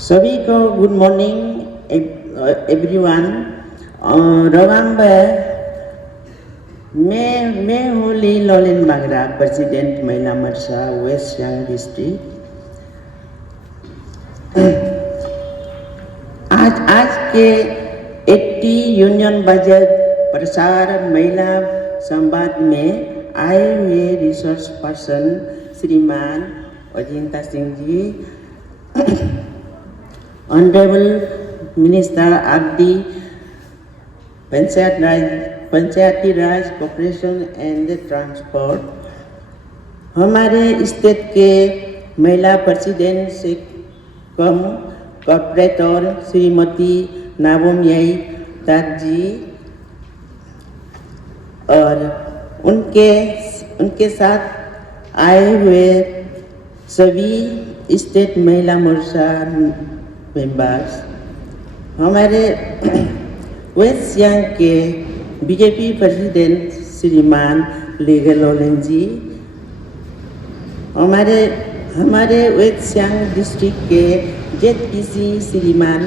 सभी को good morning everyone. नवंबर मैं हूँ ली लॉलिन मागरा, प्रेसिडेंट महिला मोर्चा वेस्ट सियांग डिस्ट्रिक्ट। आज के 80 यूनियन बजट प्रसार महिला संवाद में आए हुए रिसोर्स पर्सन श्रीमान अजिंता सिंह जी, ऑनरेबल मिनिस्टर आगदी Panchayati Raj corporation and transport, हमारे स्टेट के महिला प्रेसिडेंट से कम कॉर्पोरेटर श्रीमती नाबोमयाई दाक जी और उनके साथ आए हुए सभी स्टेट महिला मोर्चा मेंबर्स, हमारे वेस्ट सियांग के बीजेपी प्रेसिडेंट श्रीमान लीगल लोलेन जी, हमारे वेस्ट सियांग डिस्ट्रिक्ट के जेडपीसी श्रीमान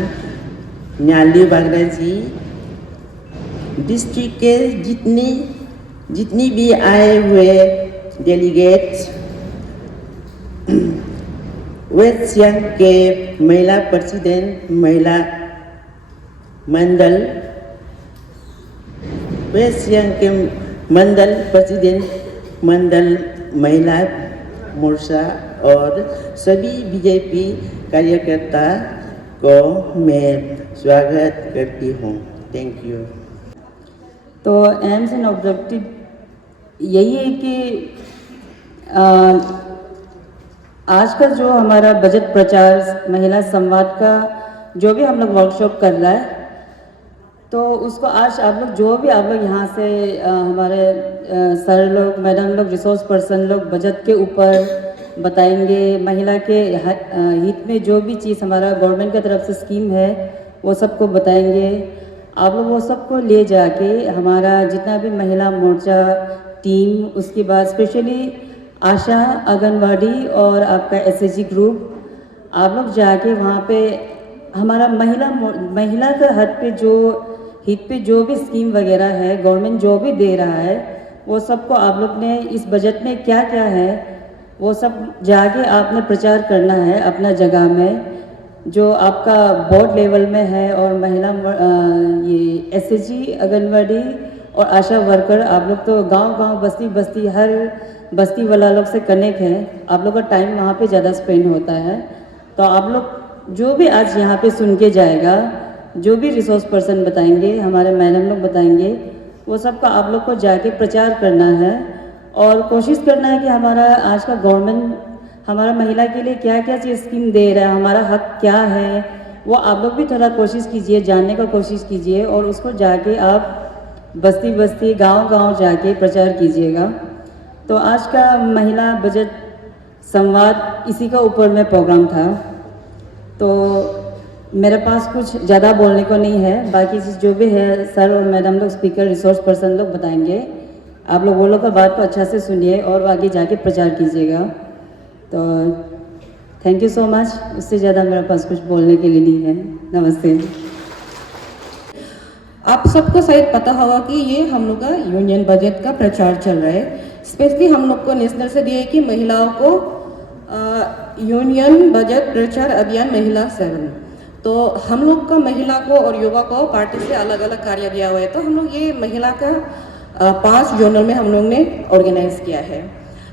न्याली बागरा जी, डिस्ट्रिक्ट के जितनी भी आए हुए डेलीगेट्स, वेस्ट सियांग के महिला प्रेसिडेंट महिला मंडल, वेस्ट सियांग के मंडल प्रेसिडेंट मंडल महिला मोर्चा और सभी बीजेपी कार्यकर्ता को मैं स्वागत करती हूँ। Thank you. तो एम्स एंड ऑब्जेक्टिव यही है कि आज का जो हमारा बजट प्रचार महिला संवाद का जो भी हम लोग वर्कशॉप कर रहा है, तो उसको आज आप लोग जो भी आप लोग यहाँ से हमारे सर लोग मैडम लोग रिसोर्स पर्सन लोग बजट के ऊपर बताएंगे, महिला के हित में जो भी चीज़ हमारा गवर्नमेंट की तरफ से स्कीम है वो सबको बताएंगे। आप लोग वो सबको ले जाके हमारा जितना भी महिला मोर्चा टीम, उसके बाद स्पेशली आशा आंगनवाड़ी और आपका एसएचजी ग्रुप, आप लोग जाके वहाँ पे हमारा महिला का हित पे जो भी स्कीम वगैरह है गवर्नमेंट जो भी दे रहा है वो सबको आप लोग ने इस बजट में क्या क्या है वो सब जाके आपने प्रचार करना है अपना जगह में, जो आपका बोर्ड लेवल में है। और महिला ये एसएचजी आंगनवाड़ी और आशा वर्कर, आप लोग तो गांव बस्ती हर बस्ती वाला लोग से कनेक्ट है, आप लोग का टाइम वहाँ पे ज़्यादा स्पेंड होता है। तो आप लोग जो भी आज यहाँ पे सुन के जाएगा, जो भी रिसोर्स पर्सन बताएंगे, हमारे मैडम लोग बताएंगे, वो सबका आप लोग को जाके प्रचार करना है और कोशिश करना है कि हमारा आज का गवर्नमेंट हमारा महिला के लिए क्या क्या चीज़ स्कीम दे रहा है, हमारा हक क्या है, वो आप लोग भी थोड़ा कोशिश कीजिए, जानने का कोशिश कीजिए और उसको जाके आप बस्ती गांव जाके प्रचार कीजिएगा। तो आज का महिला बजट संवाद इसी का ऊपर में प्रोग्राम था, तो मेरे पास कुछ ज़्यादा बोलने को नहीं है, बाकी चीज़ जो भी है सर और मैडम लोग स्पीकर रिसोर्स पर्सन लोग बताएंगे, आप लोग वो लोग का बात को अच्छा से सुनिए और आगे जाके प्रचार कीजिएगा। तो थैंक यू सो मच, उससे ज़्यादा मेरे पास कुछ बोलने के लिए नहीं है। नमस्ते। आप सबको शायद पता होगा कि ये हम लोग का यूनियन बजट का प्रचार चल रहा है। स्पेशली हम लोग को नेशनल से दिए कि महिलाओं को यूनियन बजट प्रचार अभियान महिला 7, तो हम लोग का महिला को और युवा को पार्टी से अलग अलग कार्य दिया हुआ है। तो हम लोग ये महिला का 5 जोनल में हम लोग ने ऑर्गेनाइज किया है।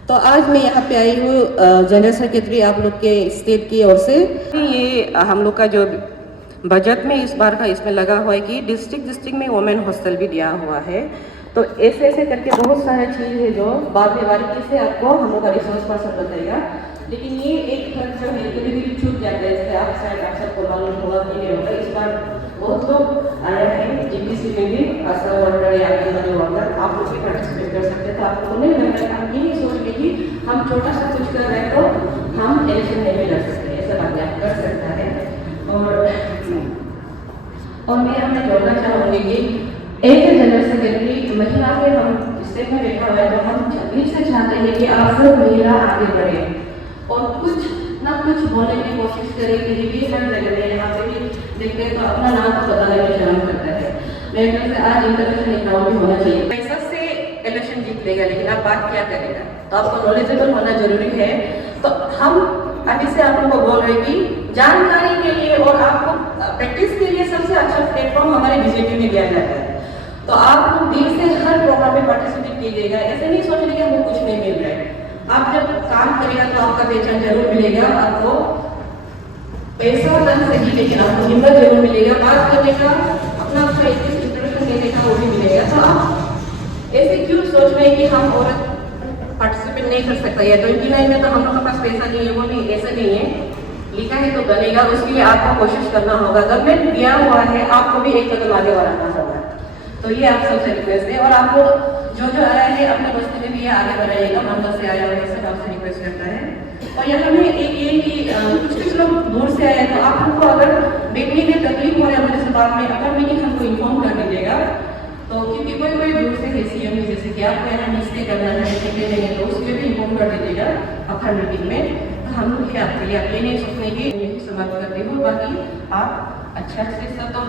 तो आज मैं यहाँ पे आई हूँ जनरल सेक्रेटरी आप लोग के स्टेट की ओर से। ये हम लोग का जो बजट में इस बार का इसमें लगा हुआ है कि डिस्ट्रिक्ट में वुमेन हॉस्टल भी दिया हुआ है। तो ऐसे करके बहुत सारे चीज़ है जो बाद में बारीकी से आपको हम लोग का रिसोर्स पर्सन बताएगा। लेकिन ये एक खर्च जो है कभी भी छूट जाता है, इससे आप शायद आप सबको मालूम होगा कि नहीं होगा। इस बार बहुत लोग आए हैं जीपीसी में भी, आशा वर्कर या आंगनबाड़ी वर्कर, आप लोग भी पार्टिसिपेट कर सकते हैं। तो आप लोगों ने हम ये नहीं सोच के कि हम छोटा सा कुछ कर रहे हैं तो हम इलेक्शन में भी लड़ सकते हैं, ऐसा बात आप कर सकता है। और मैं हमें जोड़ना चाहूँगी कि एक जनरल सेक्रेटरी महिला के हम स्टेट में बैठा हुआ है, तो हम छब्बीस से चाहते हैं कि आप सब महिला आगे बढ़े और कुछ ना कुछ बोलने की कोशिश करें कहीं भी हर जगह में, यहाँ पे भी देखते हैं तो अपना नाम को बताने में शर्म करता है। मेरे ख्याल से आज इंटरनेशनल अकाउंट भी होना चाहिए। पैसा से इलेक्शन जीत लेगा, लेकिन आप बात क्या करेगा, तो आपको नॉलेजेबल होना जरूरी है। तो हम अभी से आप लोगों को बोल रहे हैं कि जानकारी के लिए और आपको प्रैक्टिस के लिए सबसे अच्छा प्लेटफॉर्म हमारे बीजेपी में दिया जाता है। तो आप लोग दिल से हर प्रोग्राम में पार्टिसिपेट कीजिएगा, ऐसे नहीं सोचेंगे कि हमको कुछ नहीं मिल रहा है। आप जब काम करेगा तो आपका पहचान जरूर मिलेगा, आपको पैसा धन सही, लेकिन आपको हिम्मत जरूर मिलेगा, बात करने का अपना अच्छा इंटरेक्शन देने का वो भी मिलेगा। तो आप ऐसे क्यों सोच रहे हैं कि हम औरत पार्टिसिपेट नहीं कर सकता है? 29 में तो हम लोग के पास पैसा नहीं है, वो नहीं, ऐसा नहीं है, लिखा है तो बनेगा, उसके लिए आपको कोशिश करना होगा। गवर्नमेंट दिया हुआ है, आपको भी एक कदम आगे बढ़ाना होगा। तो ये आप सबसे रिक्वेस्ट है, और आप लोग जो आया है अपने बस्ती में भी ये आगे बढ़ाइएगा, मंदिर से आया हुआ है, सब आपसे रिक्वेस्ट करता है। और यहाँ में एक ये कि कुछ लोग दूर से आए, तो आप लोग को अगर देखने में तकलीफ हो रहा है मुझे से बात में, अगर मीटिंग हमको इन्फॉर्म कर दीजिएगा, तो क्योंकि कोई कोई दूर से है सीएम, जैसे कि आपको यहाँ मिस्टेक करना है, टिकट नहीं है, तो उसके भी इन्फॉर्म कर दीजिएगा अपना मीटिंग में। तो हम लोग ये आपके लिए आप ये नहीं सोचने की यही समाप्त करती हूँ। बाकी आप अच्छा से सब तो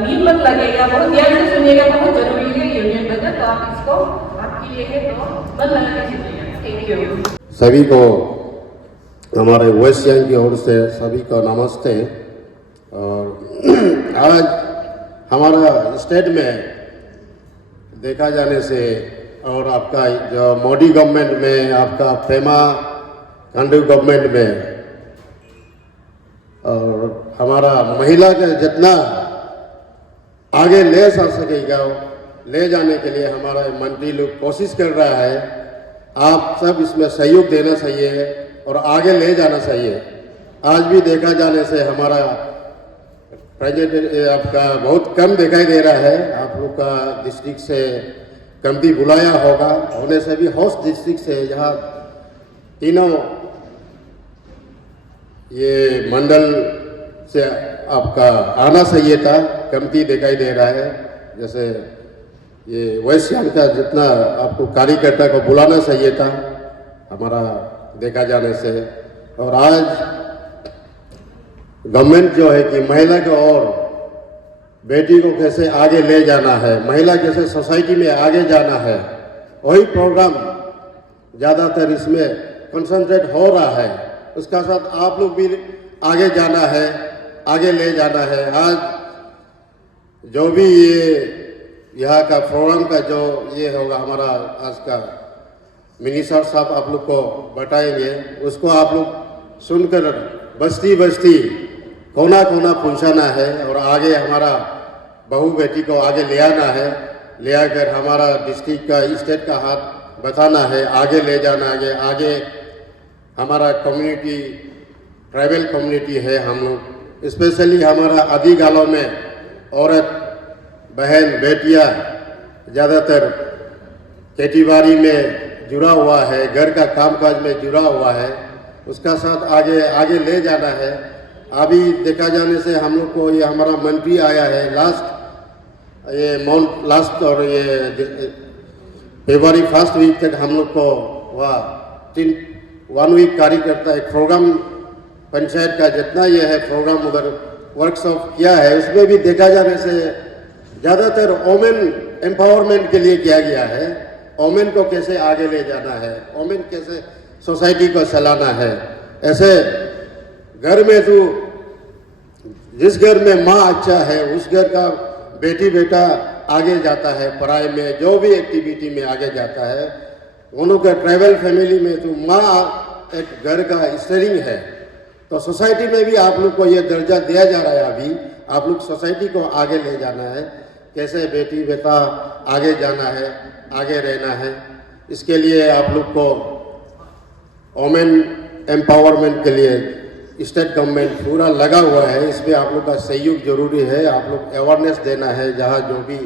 नींद मत लगेगा, बहुत ध्यान से सुनिएगा, बहुत जरूरी है यूनियन बजट, तो आप इसको आपके लिए है तो मन लगा के सुनिएगा। Thank you. सभी को हमारे वेस्ट सियांग की ओर से सभी को नमस्ते। और आज हमारा स्टेट में देखा जाने से, और आपका जो मोदी गवर्नमेंट में, आपका पेमा खांडू गवर्नमेंट में, और हमारा महिला का जितना आगे ले सकेगा ले जाने के लिए हमारा मंत्री लोग कोशिश कर रहा है। आप सब इसमें सहयोग देना चाहिए और आगे ले जाना चाहिए। आज भी देखा जाने से हमारा प्रेजेंट आपका बहुत कम दिखाई दे रहा है। आप लोग का डिस्ट्रिक्ट से कमती बुलाया होगा, होने से भी होस्ट डिस्ट्रिक्ट से यहाँ तीनों ये मंडल से आपका आना चाहिए था, कमती दिखाई दे रहा है। जैसे ये वेस्ट सियांग का जितना आपको कार्यकर्ता को बुलाना चाहिए था हमारा देखा जाने से। और आज गवर्नमेंट जो है कि महिला को और बेटी को कैसे आगे ले जाना है, महिला कैसे सोसाइटी में आगे जाना है, वही प्रोग्राम ज़्यादातर इसमें कंसंट्रेट हो रहा है। उसका साथ आप लोग भी आगे जाना है, आगे ले जाना है। आज जो भी ये यहाँ का प्रोग्राम का जो ये होगा हमारा आज का मिनिस्टर साहब आप लोग को बताएंगे, उसको आप लोग सुनकर बस्ती बस्ती कोना कोना पहुँचाना है और आगे हमारा बहू बेटी को आगे ले आना है, ले आकर हमारा डिस्ट्रिक्ट का स्टेट का हाथ बताना है, आगे ले जाना है। आगे हमारा कम्युनिटी ट्राइबल कम्युनिटी है, हम लोग स्पेशली हमारा आदि गालों में औरत बहन बेटियां ज़्यादातर खेती बाड़ी में जुड़ा हुआ है, घर का कामकाज में जुड़ा हुआ है, उसका साथ आगे आगे ले जाना है। अभी देखा जाने से हम लोग को ये हमारा मंत्री आया है लास्ट और ये फरवरी 1 वीक तक हम लोग को वह 1 वीक कार्यकर्ता एक प्रोग्राम पंचायत का जितना ये है प्रोग्राम उधर वर्कशॉप किया है। उसमें भी देखा जाने से ज़्यादातर वोमेन एम्पावरमेंट के लिए किया गया है। वोमेन को कैसे आगे ले जाना है, वोमेन कैसे सोसाइटी को चलाना है। ऐसे घर में तो जिस घर में माँ अच्छा है उस घर का बेटी बेटा आगे जाता है, पढ़ाई में जो भी एक्टिविटी में आगे जाता है। उन का ट्राइबल फैमिली में तो माँ एक घर का स्टीयरिंग है, तो सोसाइटी में भी आप लोग को ये दर्जा दिया जा रहा है। अभी आप लोग सोसाइटी को आगे ले जाना है, कैसे बेटी बेटा आगे जाना है, आगे रहना है। इसके लिए आप लोग को वोमेन एम्पावरमेंट के लिए स्टेट गवर्नमेंट पूरा लगा हुआ है। इसमें आप लोग का सहयोग जरूरी है। आप लोग अवेयरनेस देना है, जहाँ जो भी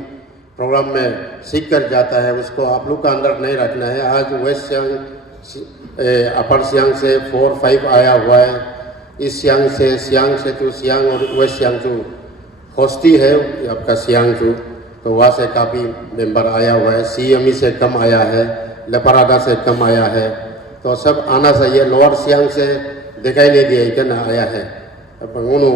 प्रोग्राम में सीख कर जाता है उसको आप लोग का अंदर नहीं रखना है। आज वेस्ट सियांग अपर सियांग से 4-5 आया हुआ है, इस सियांग से तो सियांग और वेस्ट सियांग जो होस्टी है आपका सियांग तो वहाँ से काफ़ी मेंबर आया हुआ है। CME से कम आया है, लेपराडा से कम आया है, तो सब आना चाहिए। लोअर सियांग से दिखाई नहीं दिया इतना आया है। अब उन्होंने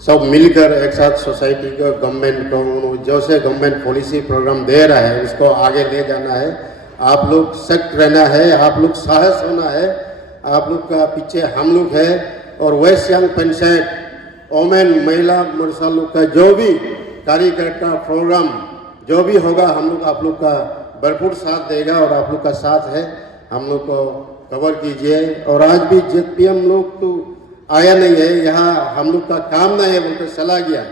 सब मिलकर एक साथ सोसाइटी को, गवर्नमेंट को, जो से गवर्नमेंट पॉलिसी प्रोग्राम दे रहा है उसको आगे ले जाना है। आप लोग सख्त रहना है, आप लोग साहस होना है, आप लोग का पीछे हम लोग है। और वेस्ट सियांग पंचायत ओमेन महिला मोर्चा लोग का जो भी कार्यकर्ता प्रोग्राम जो भी होगा, हम लोग आप लोग का भरपूर साथ देगा और आप लोग का साथ है। हम लोग को कवर कीजिए। और आज भी ZPM लोग तो आया नहीं है यहाँ, हम लोग का काम नहीं है बोलकर चला गया।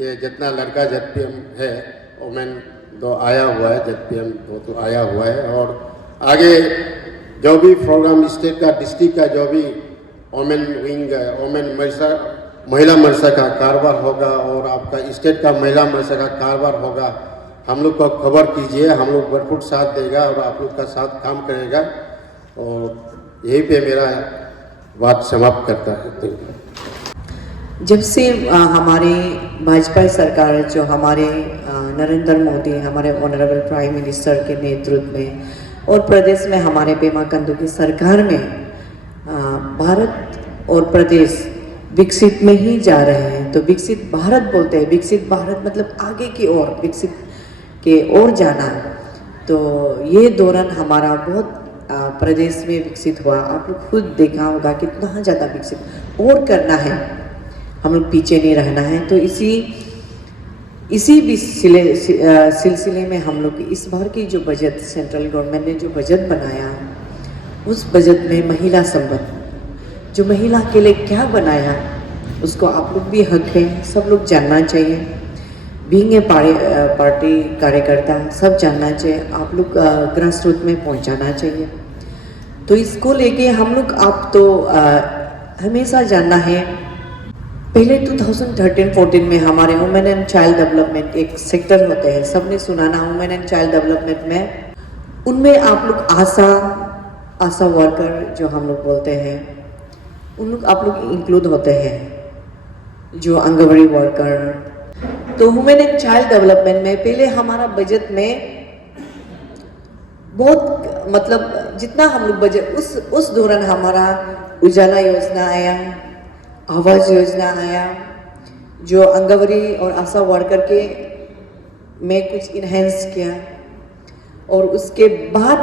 ये जितना लड़का ZPM है ओमेन तो आया हुआ है, ZPM तो आया हुआ है। और आगे जो भी प्रोग्राम स्टेट का, डिस्ट्रिक्ट का जो भी ओमेन विंग, ओमेन महिला मोर्चा का कारोबार होगा और आपका स्टेट का महिला मोर्चा का कारोबार होगा, हम लोग को खबर कीजिए। हम लोग भरपूर साथ देगा और आप लोग का साथ काम करेगा। और यहीं पे मेरा बात समाप्त करता है। जब से हमारी भाजपा सरकार, जो हमारे नरेंद्र मोदी, हमारे ऑनरेबल प्राइम मिनिस्टर के नेतृत्व में और प्रदेश में हमारे पेमा खांडू की सरकार में भारत और प्रदेश विकसित में ही जा रहे हैं। तो विकसित भारत बोलते हैं, विकसित भारत मतलब आगे की ओर, विकसित के ओर जाना। तो ये दौरान हमारा बहुत प्रदेश में विकसित हुआ। आप लोग खुद देखा होगा कितना ज़्यादा विकसित और करना है, हम लोग पीछे नहीं रहना है। तो इसी भी सिलसिले में हम लोग इस बार की जो बजट, सेंट्रल गवर्नमेंट ने जो बजट बनाया, उस बजट में महिला संबंध, जो महिला के लिए क्या बनाया, उसको आप लोग भी हक है, सब लोग जानना चाहिए। बीइंग ए पार्टी कार्यकर्ता सब जानना चाहिए, आप लोग ग्रास रूट में पहुंचाना चाहिए। तो इसको लेके हम लोग आप तो हमेशा जानना है। पहले 2013-14 में हमारे वुमेन एंड चाइल्ड डेवलपमेंट एक सेक्टर होते हैं, सबने सुना ना, वुमेन एंड चाइल्ड डेवलपमेंट में, उनमें आप लोग आशा वर्कर जो हम लोग बोलते हैं, उन लोग आप लोग इंक्लूड होते हैं, जो आंगनबाड़ी वर्कर। तो वुमेन एंड चाइल्ड डेवलपमेंट में पहले हमारा बजट में बहुत मतलब जितना हम लोग बजट उस दौरान हमारा उजाला योजना आया, आवास योजना आया, जो आंगनबाड़ी और आशा वर्कर के में कुछ इन्हेंस किया। और उसके बाद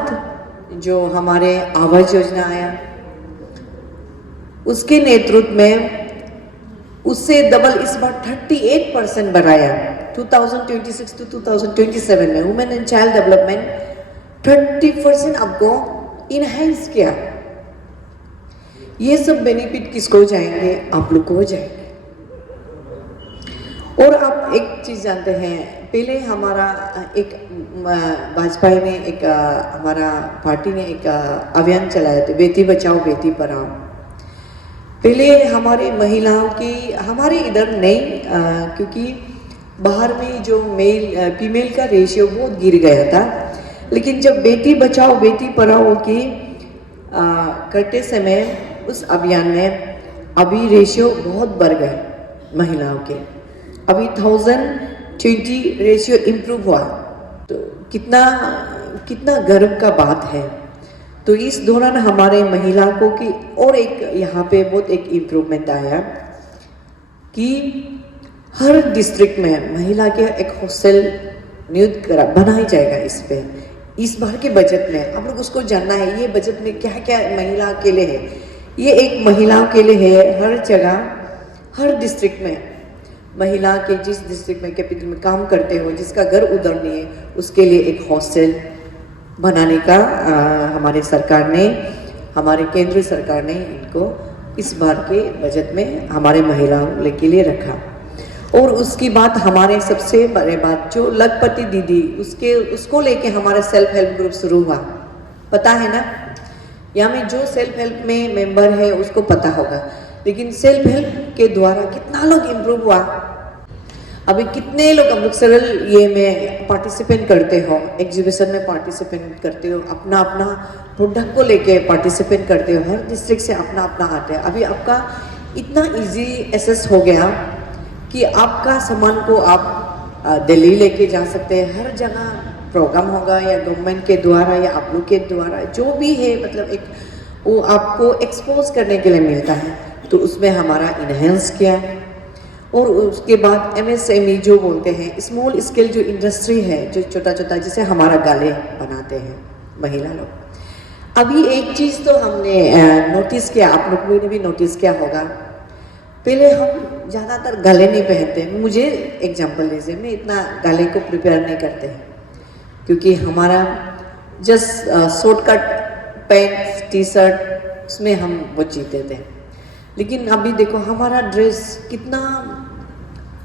जो हमारे आवास योजना आया, उसके नेतृत्व में उससे डबल इस बार 38% बढ़ाया। 2026 to 2027 में वुमेन एंड चाइल्ड डेवलपमेंट 30% आपको इनहेंस किया। ये सब बेनिफिट किसको जाएंगे? आप लोग को जाएंगे। और आप एक चीज़ जानते हैं, पहले हमारा एक भाजपा ने एक हमारा पार्टी ने एक अभियान चलाया था, बेटी बचाओ बेटी पढ़ाओ। पहले हमारे महिलाओं की, हमारे इधर नहीं, क्योंकि बाहर में जो फीमेल का रेशियो बहुत गिर गया था। लेकिन जब बेटी बचाओ बेटी पढ़ाओ की करते समय उस अभियान में अभी रेशियो बहुत बढ़ गए महिलाओं के। अभी 1020 रेशियो इम्प्रूव हुआ। तो कितना गर्व का बात है। तो इस दौरान हमारे महिला को की और एक यहाँ पे बहुत एक इम्प्रूवमेंट आया कि हर डिस्ट्रिक्ट में महिला के एक हॉस्टल नियुक्त बनाया जाएगा। इस बार के बजट में आप लोग उसको जानना है, ये बजट में क्या क्या महिला के लिए है। ये एक महिलाओं के लिए है, हर जगह हर डिस्ट्रिक्ट में महिला के जिस डिस्ट्रिक्ट में कैपिटल में काम करते हो, जिसका घर उधर नहीं है, उसके लिए एक हॉस्टल बनाने का हमारे सरकार ने, हमारे केंद्र सरकार ने इनको इस बार के बजट में हमारे महिलाओं के लिए रखा। और उसकी बात हमारे सबसे बड़े बात जो लखपति दीदी, उसको लेके हमारा सेल्फ हेल्प ग्रुप शुरू हुआ, पता है ना। यहाँ में जो सेल्फ हेल्प में मेंबर है उसको पता होगा। लेकिन सेल्फ हेल्प के द्वारा कितना लोग इम्प्रूव हुआ। अभी कितने लोग हम लोग सरल ये में पार्टिसिपेट करते हो, एग्जीबिशन में पार्टिसिपेट करते हो, अपना अपना प्रोडक्ट को लेके पार्टिसिपेट करते हो, हर डिस्ट्रिक्ट से अपना अपना आते हैं। अभी आपका इतना इजी एक्सेस हो गया कि आपका सामान को आप दिल्ली लेके जा सकते हैं। हर जगह प्रोग्राम होगा या गवर्नमेंट के द्वारा या आप लोग के द्वारा जो भी है, मतलब एक वो आपको एक्सपोज करने के लिए मिलता है, तो उसमें हमारा इन्हेंस किया। और उसके बाद MSME जो बोलते हैं, स्मॉल स्केल जो इंडस्ट्री है, जो छोटा छोटा, जिसे हमारा गाले बनाते हैं महिला लोग। अभी एक चीज़ तो हमने नोटिस किया, आप लोगों ने भी नोटिस किया होगा, पहले हम ज़्यादातर गले नहीं पहनते। मुझे एग्जांपल दीजिए, मैं इतना गले को प्रिपेयर नहीं करते हैं, क्योंकि हमारा just shortcut pant T shirt उसमें हम वो जीते थे। लेकिन अभी देखो हमारा ड्रेस कितना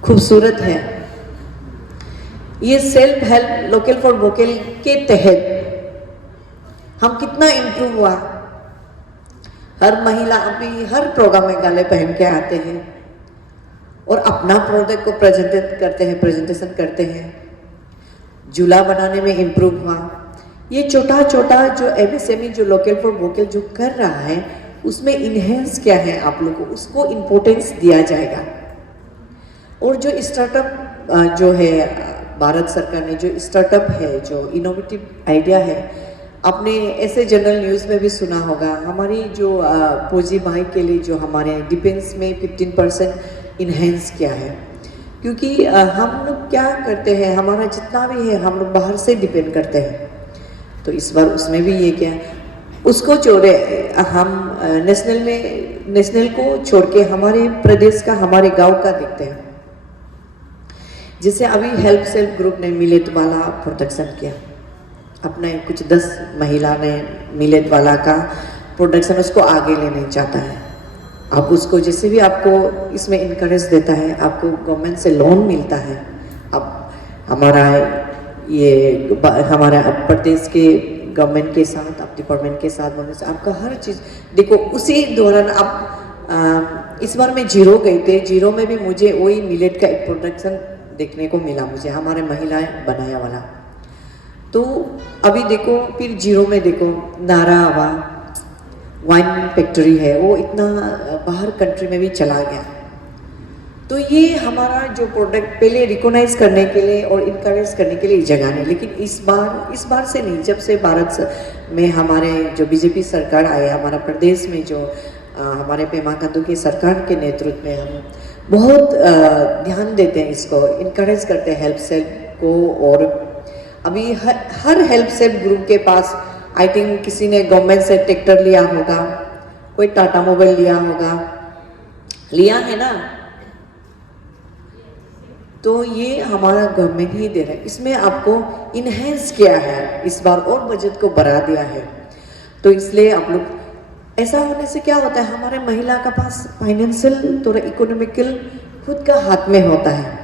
खूबसूरत है। ये self help local for vocal के तहत हम कितना इम्प्रूव हुआ। हर महिला अभी हर प्रोग्राम में गाले पहन के आते हैं और अपना प्रोडक्ट को प्रेजेंटेशन करते हैं। झूला बनाने में इम्प्रूव हुआ। ये छोटा छोटा जो MSME जो लोकल फॉर वोकल जो कर रहा है, उसमें इन्हेंस क्या है आप लोगों को, उसको इम्पोर्टेंस दिया जाएगा। और जो स्टार्टअप जो है, भारत सरकार ने जो स्टार्टअप है, जो इनोवेटिव आइडिया है, आपने ऐसे जनरल न्यूज़ में भी सुना होगा, हमारी जो फौजी भाई के लिए जो हमारे डिफेंस में 15% इन्हेंस किया है। क्योंकि हम लोग क्या करते हैं, हमारा जितना भी है हम लोग बाहर से डिपेंड करते हैं, तो इस बार उसमें भी ये क्या है, उसको छोड़े हम नेशनल को छोड़ के हमारे प्रदेश का, हमारे गांव का देखते हैं। जैसे अभी हेल्प सेल्फ ग्रुप ने मिलेट वाला प्रोडक्शन किया, अपने कुछ 10 महिला ने मिलेट वाला का प्रोडक्शन उसको आगे लेने चाहता है। आप उसको जैसे भी आपको इसमें इनकरेज देता है, आपको गवर्नमेंट से लोन मिलता है। अब हमारा प्रदेश के गवर्नमेंट के साथ, आप डिपार्टमेंट के साथ बोलने से आपका हर चीज़ देखो। उसी दौरान आप इस बार मैं जीरो गई थे, जीरो में भी मुझे वही मिलेट का एक प्रोडक्शन देखने को मिला, मुझे हमारे महिलाएं बनाया वाला। तो अभी देखो फिर जीरो में देखो नारावा वाइन फैक्ट्री है, वो इतना बाहर कंट्री में भी चला गया। तो ये हमारा जो प्रोडक्ट पहले रिकॉग्नाइज करने के लिए और इनकरेज करने के लिए जगह नहीं, लेकिन इस बार से नहीं, जब से भारत में हमारे जो बीजेपी सरकार आए, हमारा प्रदेश में जो हमारे पेमा खांडू की सरकार के नेतृत्व में हम बहुत ध्यान देते हैं, इसको इनकरेज करते हैं हेल्प सेल्फ को। और अभी हर हेल्प सेल्फ ग्रुप के पास आई थिंक किसी ने गवर्नमेंट से ट्रैक्टर लिया होगा, कोई टाटा मोबाइल लिया होगा, लिया है ना। तो ये हमारा गवर्नमेंट ही दे रहा है, इसमें आपको इन्हेंस किया है, इस बार और बजट को बढ़ा दिया है। तो इसलिए आप लोग, ऐसा होने से क्या होता है, हमारे महिला का पास फाइनेंशियल थोड़ा इकोनॉमिकल खुद का हाथ में होता है।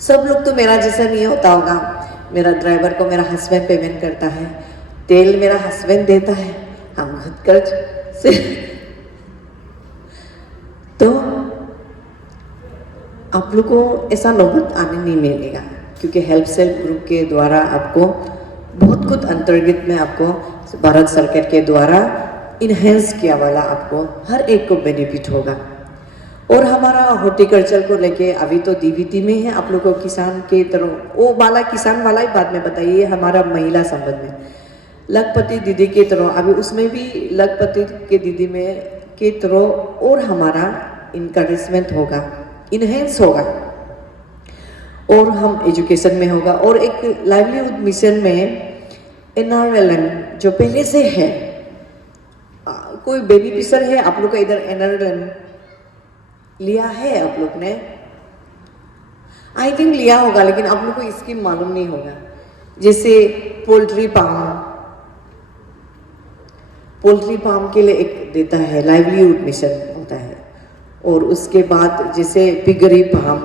सब लोग तो मेरा जैसा नहीं होता होगा, मेरा ड्राइवर को मेरा हस्बैंड पेमेंट करता है, तेल मेरा हस्बैंड देता है, हम खुद कर्ज से। तो आप लोग को ऐसा नौबत आने नहीं मिलेगा, क्योंकि हेल्प सेल्फ ग्रुप के द्वारा आपको बहुत कुछ अंतर्गत में आपको भारत सरकार के द्वारा इन्हेंस किया वाला आपको हर एक को बेनिफिट होगा। और हमारा हॉर्टिकल्चर को लेके अभी तो DBT में है, आप लोग को किसान के तरह वो वाला किसान वाला ही बाद में बताइए। हमारा महिला संबंध में लखपति दीदी के तरह, अभी उसमें भी लखपति के दीदी में के तरह और हमारा इनकरेजमेंट होगा, इन्हेंस होगा। और हम एजुकेशन में होगा, और एक लाइवलीहुड मिशन में NRLM जो पहले से है, कोई बेनिफिशियर है आप लोग का इधर NRLM लिया है आप लोग ने, आई थिंक लिया होगा, लेकिन आप लोग को इसकी मालूम नहीं होगा। जैसे पोल्ट्री फार्म के लिए एक देता है, लाइवलीहुड मिशन होता है। और उसके बाद जैसे पिगरी फार्म,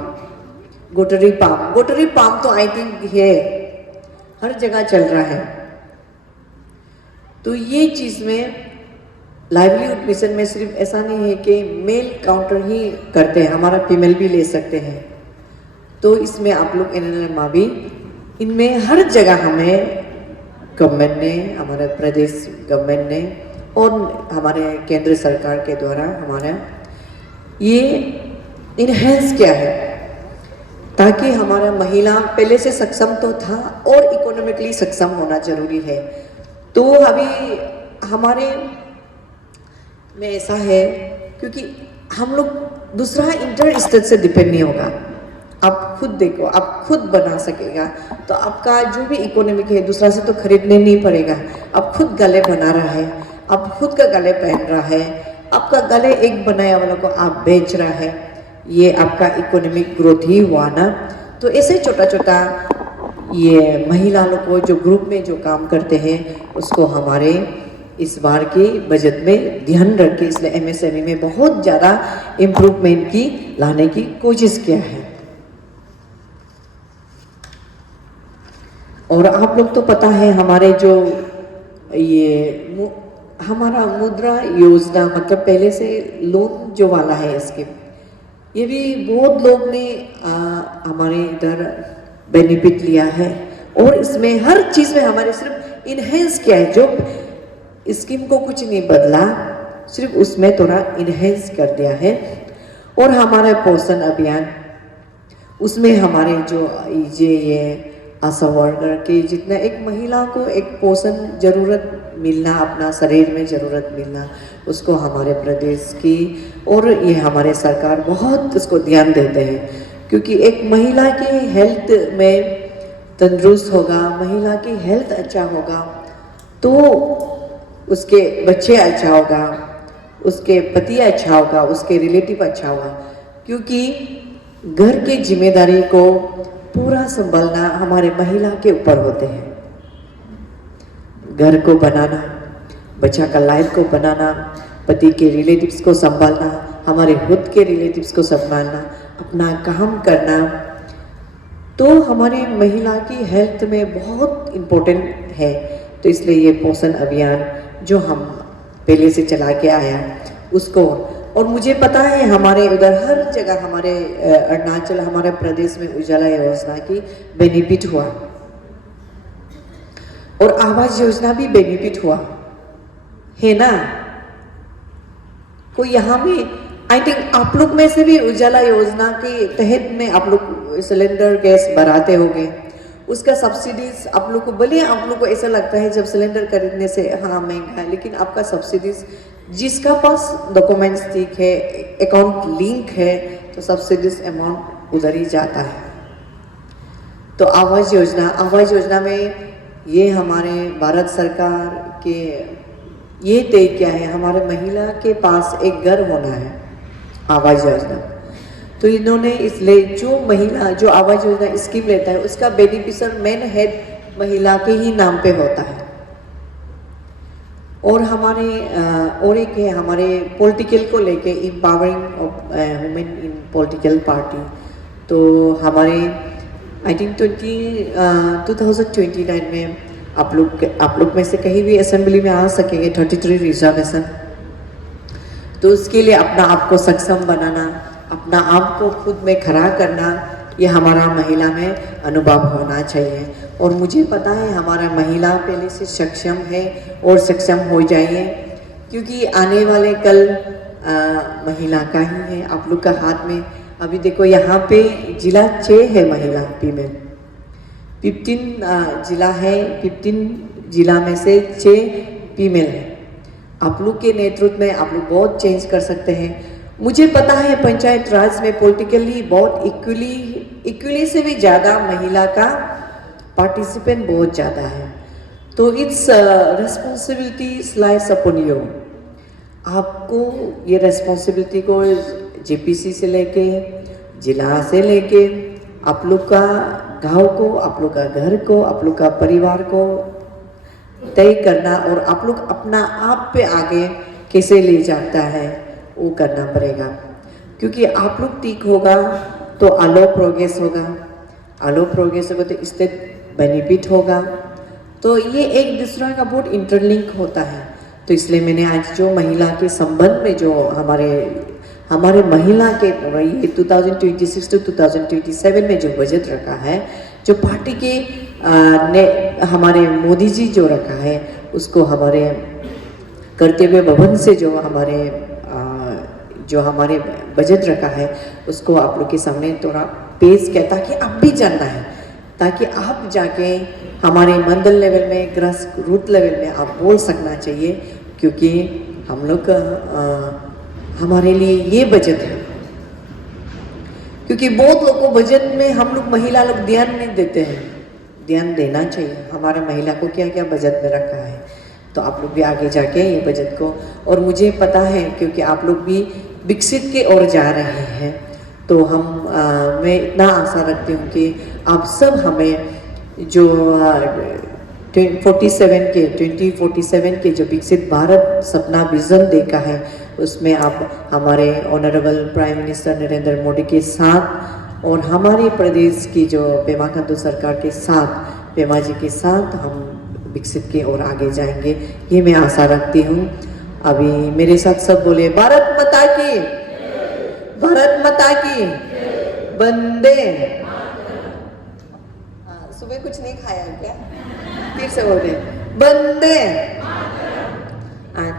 गोटरी फार्म तो आई थिंक है, हर जगह चल रहा है। तो ये चीज़ में लाइवलीहुड मिशन में सिर्फ ऐसा नहीं है कि मेल काउंटर ही करते हैं, हमारा फीमेल भी ले सकते हैं। तो इसमें आप लोग NRLM भी, इनमें हर जगह हमें गवर्नमेंट ने, हमारे प्रदेश गवर्नमेंट ने और हमारे केंद्र सरकार के द्वारा हमारा ये इन्हेंस किया है, ताकि हमारा महिला पहले से सक्षम तो था और इकोनॉमिकली सक्षम होना जरूरी है। तो अभी हमारे में ऐसा है क्योंकि हम लोग दूसरा इंटर स्टेट से डिपेंड नहीं होगा। आप खुद देखो, आप खुद बना सकेगा तो आपका जो भी इकोनॉमिक है दूसरा से तो खरीदने नहीं पड़ेगा। आप खुद गले बना रहा है, आप खुद का गले पहन रहा है, आपका गले एक बनाया वाला को आप बेच रहा है, ये आपका इकोनॉमिक ग्रोथ ही हुआ ना। तो ऐसे छोटा छोटा ये महिला लोग को जो ग्रुप में जो काम करते हैं उसको हमारे इस बार के बजट में ध्यान रख के इसलिए एमएसएमई में बहुत ज़्यादा इम्प्रूवमेंट की लाने की कोशिश किया है। और आप लोग तो पता है हमारे जो ये हमारा मुद्रा योजना मतलब पहले से लोन जो वाला है इसके, ये भी बहुत लोग ने हमारे इधर बेनिफिट लिया है। और इसमें हर चीज़ में हमारे सिर्फ इन्हेंस किया है, जो स्कीम को कुछ नहीं बदला, सिर्फ उसमें थोड़ा इन्हेंस कर दिया है। और हमारा पोषण अभियान उसमें हमारे जो ये आशा वर्कर के जितना एक महिला को एक पोषण जरूरत मिलना, अपना शरीर में ज़रूरत मिलना, उसको हमारे प्रदेश की और ये हमारे सरकार बहुत उसको ध्यान देते हैं। क्योंकि एक महिला की हेल्थ में तंदुरुस्त होगा, महिला की हेल्थ अच्छा होगा तो उसके बच्चे अच्छा होगा, उसके पति अच्छा होगा, उसके रिलेटिव अच्छा होगा। क्योंकि घर की जिम्मेदारी को पूरा संभालना हमारे महिला के ऊपर होते हैं। घर को बनाना, बच्चा का लाइफ को बनाना, पति के रिलेटिव्स को संभालना, हमारे खुद के रिलेटिव्स को संभालना, अपना काम करना, तो हमारी महिला की हेल्थ में बहुत इम्पोर्टेंट है। तो इसलिए ये पोषण अभियान जो हम पहले से चला के आया उसको, और मुझे पता है हमारे उधर हर जगह हमारे अरुणाचल हमारे प्रदेश में उजाला योजना की बेनिफिट हुआ और आवास योजना भी बेनिफिट हुआ है ना। कोई यहाँ भी आई थिंक आप लोग में से भी उजाला योजना के तहत में आप लोग सिलेंडर गैस भराते होंगे, उसका सब्सिडीज आप लोग को, भले आप लोग को ऐसा लगता है जब सिलेंडर खरीदने से हाँ महंगा है, लेकिन आपका सब्सिडीज जिसका पास डॉक्यूमेंट्स ठीक है, अकाउंट लिंक है, तो सब्सिडीज अमाउंट उधर ही जाता है। तो आवास योजना में ये हमारे भारत सरकार के ये तय किया है हमारे महिला के पास एक घर होना है आवास योजना। तो इन्होंने इसलिए जो महिला जो आवास योजना स्कीम लेता है उसका बेनिफिशियर मेन हेड महिला के ही नाम पे होता है। और हमारे और एक है हमारे पॉलिटिकल को लेके empowering of women in political party. तो हमारे आई थिंक 2029 में आप लोग में से कहीं भी असेंबली में आ सकेंगे 33 रिजर्वेशन। तो उसके लिए अपना आप को सक्षम बनाना, अपना आप को खुद में खड़ा करना, ये हमारा महिला में अनुभव होना चाहिए। और मुझे पता है हमारा महिला पहले से सक्षम है और सक्षम हो जाइए, क्योंकि आने वाले कल महिला का ही है आप लोग का हाथ में। अभी देखो यहाँ पे जिला 6 है महिला फीमेल, 15 जिला है, 15 जिला में से 6 फीमेल है। आप लोग के नेतृत्व में आप लोग बहुत चेंज कर सकते हैं। मुझे पता है पंचायत राज में पॉलिटिकली बहुत इक्वली से भी ज़्यादा महिला का पार्टिसिपेंट बहुत ज़्यादा है। तो it's responsibility slice upon you. आपको ये रिस्पॉन्सिबिलिटी को जेपीसी से लेके जिला से लेके आप लोग का गांव को, आप लोग का घर को, आप लोग का परिवार को तय करना, और आप लोग अपना आप पे आगे कैसे ले जाता है वो करना पड़ेगा। क्योंकि आप लोग ठीक होगा तो आलो प्रोग्रेस होगा, आलो प्रोग्रेस होगा तो स्टेट बेनिफिट होगा। तो ये एक दूसरा का बहुत इंटरलिंक होता है। तो इसलिए मैंने आज जो महिला के संबंध में जो हमारे महिला के ये 2026 टू 2027 में जो बजट रखा है, जो पार्टी के ने हमारे मोदी जी जो रखा है, उसको हमारे कर्तव्य भवन से जो हमारे बजट रखा है उसको आप लोग के सामने थोड़ा पेश किया, ताकि आप भी जानना है, ताकि आप जाके हमारे मंडल लेवल में, ग्रास रूट लेवल में आप बोल सकना चाहिए। क्योंकि हम लोग हमारे लिए ये बजट है, क्योंकि बहुत लोग को बजट में हम लोग महिला लोग ध्यान नहीं देते हैं। ध्यान देना चाहिए हमारा महिला को क्या क्या बजट में रखा है। तो आप लोग भी आगे जाके ये बजट को, और मुझे पता है क्योंकि आप लोग भी विकसित के ओर जा रहे हैं, तो मैं इतना आशा रखती हूँ कि आप सब हमें जो 2047 के जो विकसित भारत सपना विजन देखा है, उसमें आप हमारे honourable prime minister Narendra Modi के साथ और हमारे प्रदेश की जो पेमा खांडू सरकार के साथ, पेमा जी के साथ हम विकसित की ओर आगे जाएंगे, ये मैं आशा रखती हूँ। अभी मेरे साथ सब बोले भारत माता की, भारत माता की, वंदे। सुबह कुछ नहीं खाया क्या? फिर से बोल रहे वंदे।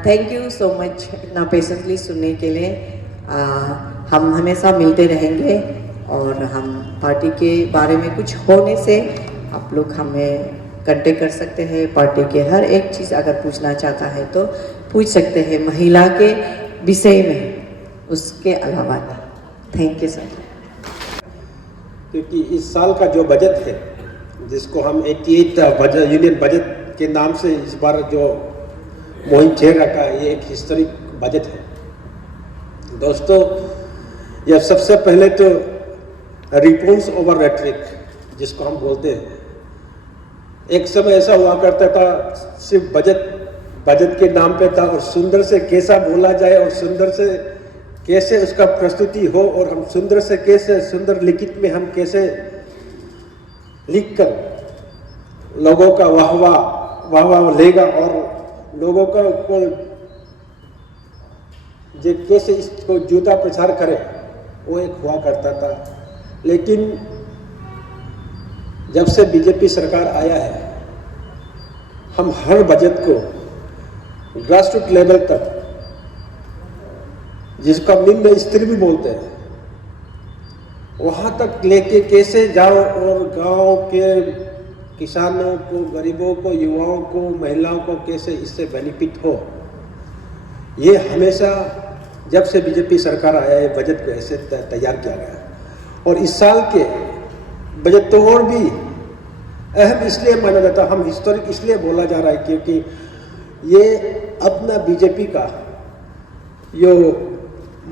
थैंक यू सो मच इतना पेशेंटली सुनने के लिए। हम हमेशा मिलते रहेंगे और हम पार्टी के बारे में कुछ होने से आप लोग हमें कांटेक्ट कर सकते हैं। पार्टी के हर एक चीज़ अगर पूछना चाहता है तो पूछ सकते हैं, महिला के विषय में, उसके अलावा नहीं। Thank you sir. क्योंकि इस साल का जो बजट है, जिसको हम 88 बजट यूनियन बजट के नाम से इस बार जो मुहिम छेड़ रखा है, ये एक हिस्टोरिक बजट है। दोस्तों, यह सबसे पहले तो रिफॉर्म्स ओवर रेटरिक जिसको हम बोलते हैं, एक समय ऐसा हुआ करता था सिर्फ बजट के नाम पे था, और सुंदर से कैसा बोला जाए और सुंदर से कैसे उसका प्रस्तुति हो, और हम सुंदर से कैसे सुंदर लिखित में हम कैसे लिखकर लोगों का वाह लेगा और लोगों को जो कैसे इसको जूता प्रचार करे, वो एक हुआ करता था। लेकिन जब से बीजेपी सरकार आया है, हम हर बजट को ग्रासरूट लेवल तक, जिसका निम्न स्तर भी बोलते हैं, वहाँ तक लेके कैसे जाओ और गांव के किसानों को, गरीबों को, युवाओं को, महिलाओं को कैसे इससे बेनिफिट हो, ये हमेशा जब से बीजेपी सरकार आया है बजट को ऐसे तैयार किया गया। और इस साल के बजट तो और भी अहम इसलिए माना जाता, हम हिस्टोरिक इसलिए बोला जा रहा है क्योंकि ये अपना बीजेपी का जो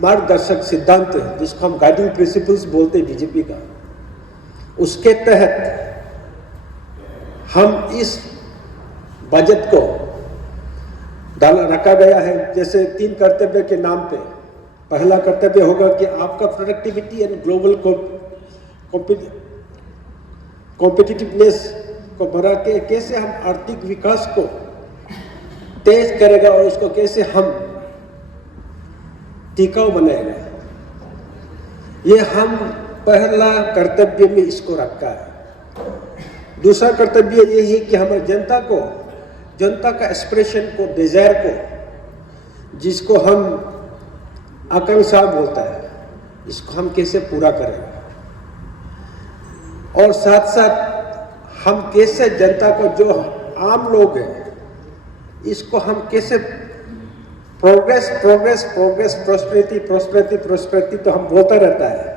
मार्गदर्शक सिद्धांत है, जिसको हम गाइडिंग प्रिंसिपल्स बोलते हैं बीजेपी का, उसके तहत हम इस बजट को रखा गया है। जैसे 3 कर्तव्य के नाम पे, पहला कर्तव्य होगा कि आपका प्रोडक्टिविटी एंड ग्लोबल कॉम्पिटिटिवनेस को बढ़ा के कैसे हम आर्थिक विकास को तेज करेगा और उसको कैसे हम टिकाऊ बनाएगा, ये हम पहला कर्तव्य में इसको रखा है। दूसरा कर्तव्य ये है कि हमारे जनता का एस्पिरेशन को, डिजायर को, जिसको हम आकांक्षा बोलता है, इसको हम कैसे पूरा करेंगे, और साथ साथ हम कैसे जनता को, जो आम लोग हैं, इसको हम कैसे प्रोग्रेस प्रोस्पेरिटी तो हम बोलता रहता है,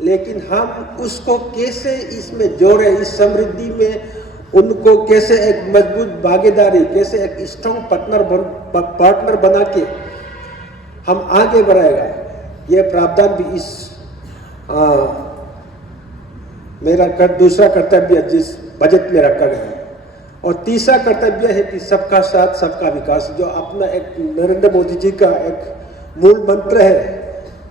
लेकिन हम उसको कैसे इसमें जोड़े, इस समृद्धि में उनको कैसे एक मजबूत भागीदारी, कैसे एक स्ट्रॉन्ग पार्टनर बना के हम आगे बढ़ाएगा, ये प्रावधान भी इस मेरा दूसरा कर्तव्य जिस बजट में रखा गया है। और तीसरा कर्तव्य है कि सबका साथ सबका विकास, जो अपना एक नरेंद्र मोदी जी का एक मूल मंत्र है,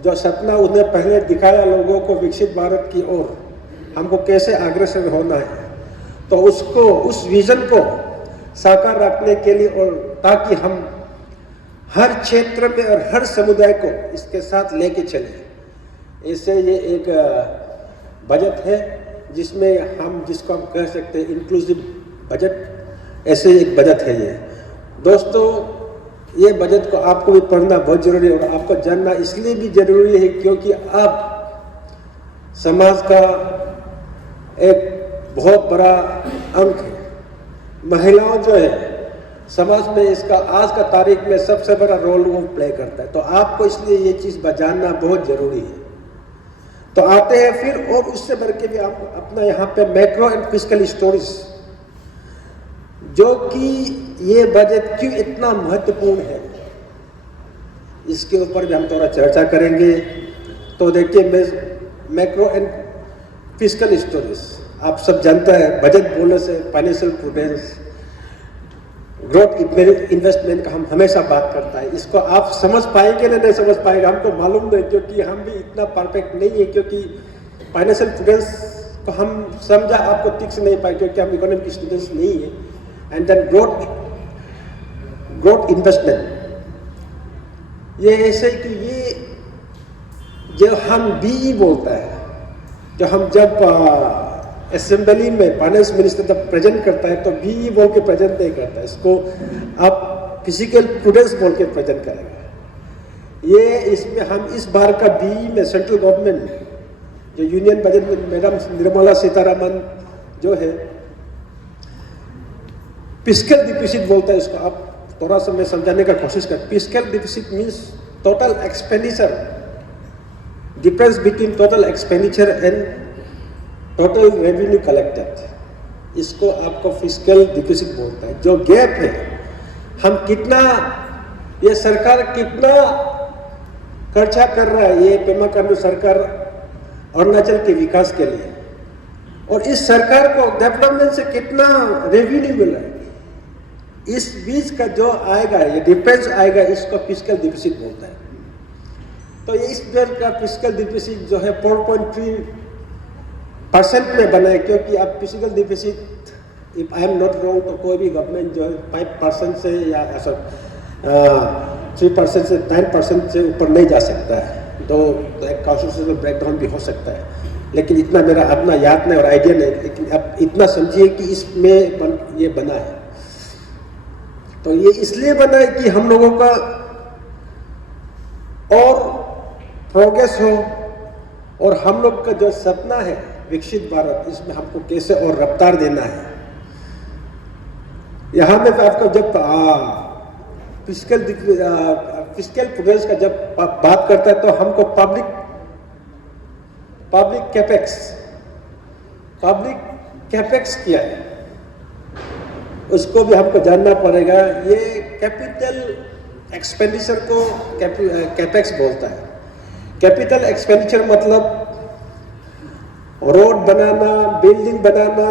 जो सपना उन्हें पहले दिखाया लोगों को विकसित भारत की ओर हमको कैसे अग्रसर होना है, तो उसको, उस विजन को साकार रखने के लिए, और ताकि हम हर क्षेत्र में और हर समुदाय को इसके साथ लेके चले। इससे ये एक बजट है जिसमें हम, जिसको हम कह सकते हैं इंक्लूसिव बजट, ऐसे एक बजट है ये। दोस्तों, ये बजट को आपको भी पढ़ना बहुत जरूरी है, और आपको जानना इसलिए भी जरूरी है क्योंकि आप समाज का एक बहुत बड़ा अंग है। महिलाओं जो है समाज में इसका आज का तारीख में सबसे बड़ा रोल वो प्ले करता है। तो आपको इसलिए ये चीज़ जानना बहुत ज़रूरी है। तो आते हैं फिर और उससे बढ़ के भी आप अपना यहाँ पे मैक्रो एंड फिस्कल स्टोरीज, जो कि ये बजट क्यों इतना महत्वपूर्ण है, इसके ऊपर भी हम थोड़ा चर्चा करेंगे। तो देखिए, मैक्रो एंड फिस्कल स्टोरीज आप सब जानता है, बजट बोलने से फाइनेंशियल प्रूडेंस, ग्रोथ इन्वेस्टमेंट का हम हमेशा बात करता है। इसको आप समझ पाएंगे ना नहीं समझ पाएंगे हमको मालूम नहीं, क्योंकि हम भी इतना परफेक्ट नहीं है, क्योंकि फाइनेंशियल प्रूडेंस को हम समझा आपको ठीक से नहीं पाए, क्योंकि हम इकोनॉमिक स्टूडेंट्स नहीं है। एंड देन ग्रोथ इन्वेस्टमेंट, ये ऐसे कि ये जो हम बीई बोलता है, जो हम जब असेंबली में फाइनेंस मिनिस्टर जब प्रेजेंट करता है तो बीई बोल के प्रेजेंट नहीं करता है, इसको आप फिजिकल प्रूडेंस बोल के प्रेजेंट करेगा। ये इसमें हम इस बार का बीई में सेंट्रल गवर्नमेंट जो यूनियन बजट में मैडम निर्मला सीतारमन जो है फिस्कल डिफिसिट बोलता है, इसको आप थोड़ा सा मैं समझाने का कोशिश कर। Fiscal deficit means total expenditure, difference between total expenditure and total revenue collected, इसको आपको फिस्कल डिफिसिट बोलता है। जो गैप है, हम कितना, ये सरकार कितना खर्चा कर रहा है, ये पेमा खांडू सरकार अरुणाचल के विकास के लिए, और इस सरकार को डेवलपमेंट से कितना रेवेन्यू मिल रहा है, इस बीच का जो आएगा, ये डिफरेंस आएगा, इसको फिस्कल डिफिसिट बोलता है। तो ये इस बार का फिस्कल डिफिसिट जो है 4.3% में बना है, क्योंकि अब physical deficit, if I am not wrong, तो कोई भी गवर्नमेंट जो है 5% से या 3% से 9% से ऊपर नहीं जा सकता है। तो एक कॉन्स्टिट्यूशनल ब्रेकडाउन भी हो सकता है, लेकिन इतना मेरा अपना याद नहीं और आइडिया नहीं, लेकिन अब इतना समझिए कि इसमें ये बना है। तो ये इसलिए बना है कि हम लोगों का और प्रोग्रेस हो, और हम लोग का जो सपना है विकसित भारत, इसमें हमको कैसे और रफ्तार देना है। यहाँ में आपको जब फिस्कल प्रूडेंस का जब बात करता है तो हमको पब्लिक कैपेक्स क्या है, उसको भी हमको जानना पड़ेगा। ये कैपिटल एक्सपेंडिचर को कैपेक्स बोलता है। कैपिटल एक्सपेंडिचर मतलब रोड बनाना, बिल्डिंग बनाना,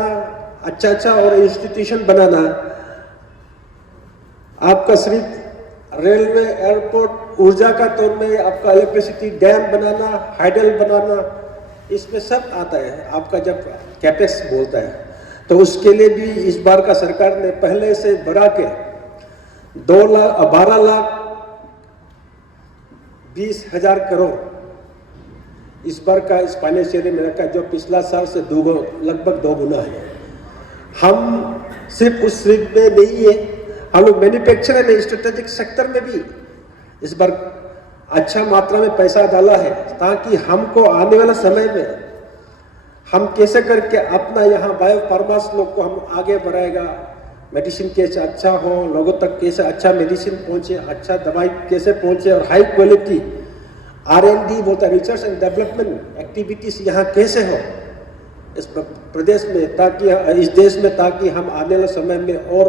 अच्छा और इंस्टीट्यूशन बनाना, आपका सिर्फ रेलवे, एयरपोर्ट, ऊर्जा का तौर में आपका इलेक्ट्रिसिटी डैम बनाना, हाइडल बनाना, इसमें सब आता है आपका जब कैपेक्स बोलता है। तो उसके लिए भी इस बार का सरकार ने पहले से बढ़ा के 12,20,000 करोड़ इस बार का इस फाइनेंशियल ईयर में रखा, जो पिछला साल से लगभग 2 गुना है। हम सिर्फ उस सिर्फ में नहीं है, हम लोग मैन्युफैक्चरिंग में, स्ट्रेटेजिक सेक्टर में भी इस बार अच्छा मात्रा में पैसा डाला है, ताकि हमको आने वाला समय में हम कैसे करके अपना यहाँ बायो फार्मास लोग को हम आगे बढ़ाएगा, मेडिसिन कैसे अच्छा हो, लोगों तक कैसे अच्छा मेडिसिन पहुँचे, अच्छा दवाई कैसे पहुँचे, और हाई क्वालिटी R&D बोलता है, रिसर्च एंड डेवलपमेंट एक्टिविटीज यहाँ कैसे हो इस प्रदेश में, ताकि इस देश में, ताकि हम आने वाले समय में और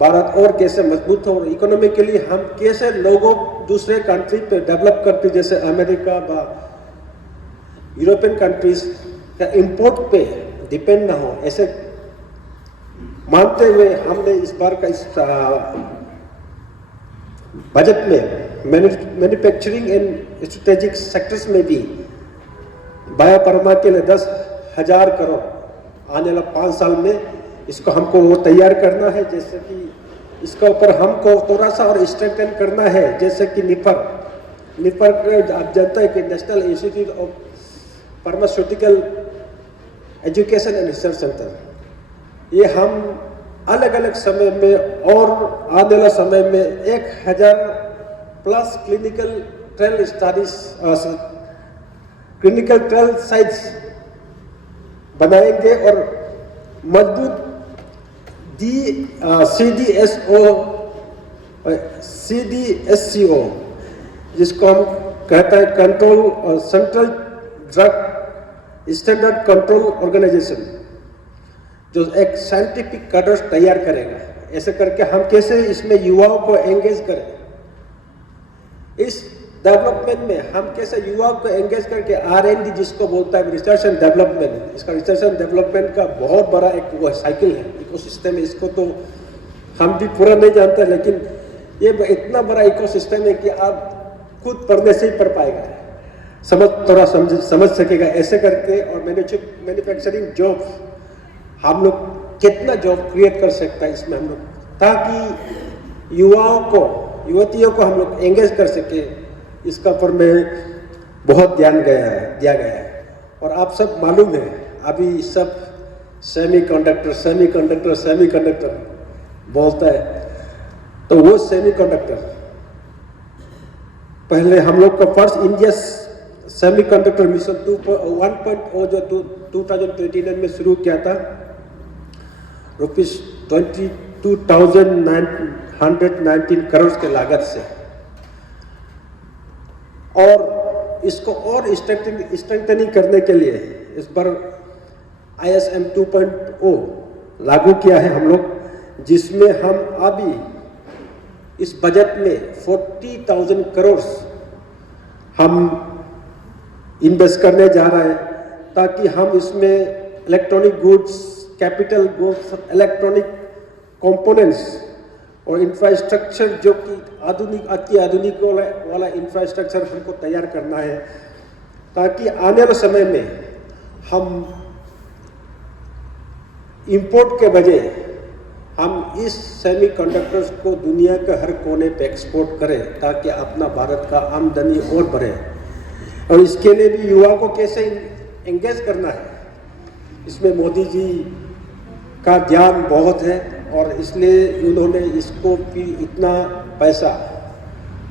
भारत और कैसे मजबूत हो, और इकोनॉमिकली हम कैसे लोगों दूसरे कंट्री पे डेवलप करते, जैसे अमेरिका व यूरोपियन कंट्रीज का इंपोर्ट पे डिपेंड ना हो, ऐसे मानते हुए हमने इस बार का इस बजट में मैन्युफैक्चरिंग एंड स्ट्रेटेजिक सेक्टर्स में भी बायो फार्मा के लिए 10,000 करोड़ आने वाला 5 साल में इसको हमको वो तैयार करना है। जैसे कि इसका ऊपर हमको थोड़ा सा और स्ट्रेंथन करना है, जैसे कि निफर आप जानते हैं कि national institute of pharmaceutical education and research centre, ये हम अलग अलग समय में और आने वाला समय में 1,000+ क्लिनिकल ट्रायल साइट्स बनाएंगे, और मजबूत CDSO और CDSCO जिसको हम कहते हैं कंट्रोल और central drug standard control organisation, जो एक साइंटिफिक कैडर तैयार करेगा। ऐसे करके हम कैसे इसमें युवाओं को एंगेज करें, इस डेवलपमेंट में हम कैसे युवाओं को एंगेज करके R&D जिसको बोलता है रिसर्च एंड डेवलपमेंट, इसका रिसर्च एंड डेवलपमेंट का बहुत बड़ा एक वो साइकिल है, इकोसिस्टम है। इसको तो हम भी पूरा नहीं जानते, लेकिन ये इतना बड़ा इकोसिस्टम है कि आप खुद पढ़ने से ही पढ़ पाएगा, थोड़ा समझ सकेगा। ऐसे करके और मैन्युफैक्चरिंग जॉब हम लोग कितना जॉब क्रिएट कर सकता है इसमें हम लोग, ताकि युवाओं को युवतियों को हम लोग एंगेज कर सके, इसका पर में बहुत ध्यान दिया गया है। और आप सब मालूम है अभी सब सेमीकंडक्टर बोलता है, तो वो सेमीकंडक्टर पहले हम लोग का फर्स्ट इंडिया सेमीकंडक्टर मिशन 1.0 जो 2029 में शुरू किया था, ₹22,919 करोड़ के लागत से, और इसको और स्ट्रेंथनिंग करने के लिए इस बार ISM 2.0 लागू किया है हम लोग, जिसमें हम अभी इस बजट में 40,000 करोड़ हम इन्वेस्ट करने जा रहे हैं, ताकि हम इसमें electronic goods, capital goods, electronic components और इंफ्रास्ट्रक्चर जो कि अति आधुनिक वाला इंफ्रास्ट्रक्चर हमको तैयार करना है, ताकि आने वाले समय में हम इंपोर्ट के बजाय हम इस सेमीकंडक्टर्स को दुनिया के हर कोने पे एक्सपोर्ट करें, ताकि अपना भारत का आमदनी और बढ़े। और इसके लिए भी युवा को कैसे एंगेज करना है, इसमें मोदी जी का ध्यान बहुत है, और इसलिए उन्होंने इसको भी इतना पैसा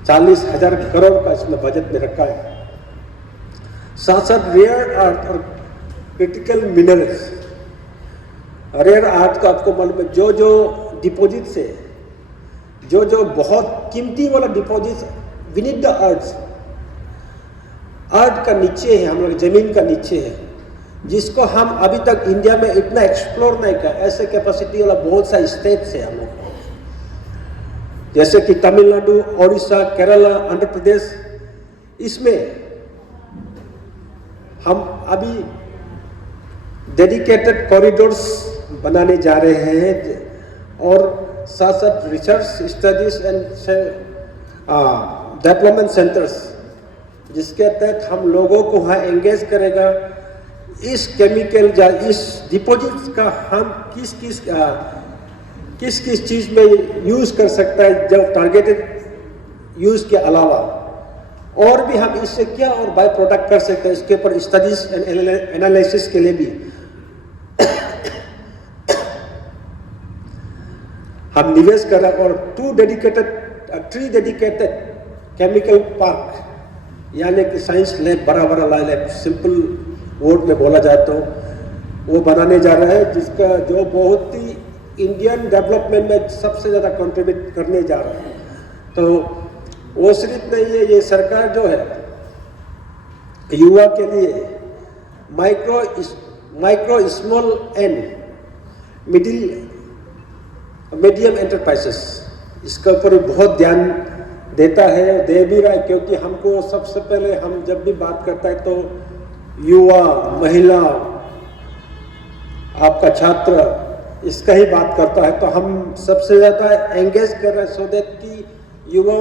40,000 करोड़ का इसमें बजट में रखा है। साथ साथ रेयर अर्थ और क्रिटिकल मिनरल्स, रेयर अर्थ का आपको मालूम है, जो डिपॉजिट से जो बहुत कीमती वाला डिपॉजिट विनीत द अर्थ का नीचे है, हम लोग जमीन का नीचे है, जिसको हम अभी तक इंडिया में इतना एक्सप्लोर नहीं किया। ऐसे कैपेसिटी वाला बहुत सा स्टेट्स है हम लोग, जैसे कि तमिलनाडु, ओडिशा, केरला, आंध्र प्रदेश, इसमें हम अभी डेडिकेटेड कॉरिडोर्स बनाने जा रहे हैं, और साथ साथ research studies and development centres, जिसके तहत हम लोगों को वहाँ एंगेज करेगा। इस केमिकल या इस डिपॉजिट का हम किस चीज़ में यूज़ कर सकता है, जब टारगेटेड यूज़ के अलावा और भी हम इससे क्या और बाय प्रोडक्ट कर सकते हैं, इसके ऊपर स्टडीज एंड एनालिसिस के लिए भी हम निवेश कर रहे हैं। और 3 डेडिकेटेड केमिकल पार्क, यानी कि साइंस लैब, बड़ा लैब, सिंपल वर्ड में बोला जाए तो वो बनाने जा रहे हैं, जिसका जो बहुत ही इंडियन डेवलपमेंट में सबसे ज़्यादा कंट्रीब्यूट करने जा रहा है। तो वो सिर्फ नहीं है, ये सरकार जो है युवा के लिए micro small and medium enterprises, इसके ऊपर बहुत ध्यान देता है, दे भी रहा है। क्योंकि हमको सबसे पहले हम जब भी बात करता है तो युवा, महिला, आपका छात्र, इसका ही बात करता है, तो हम सबसे ज़्यादा एंगेज कर रहे हैं, सो दैट कि युवा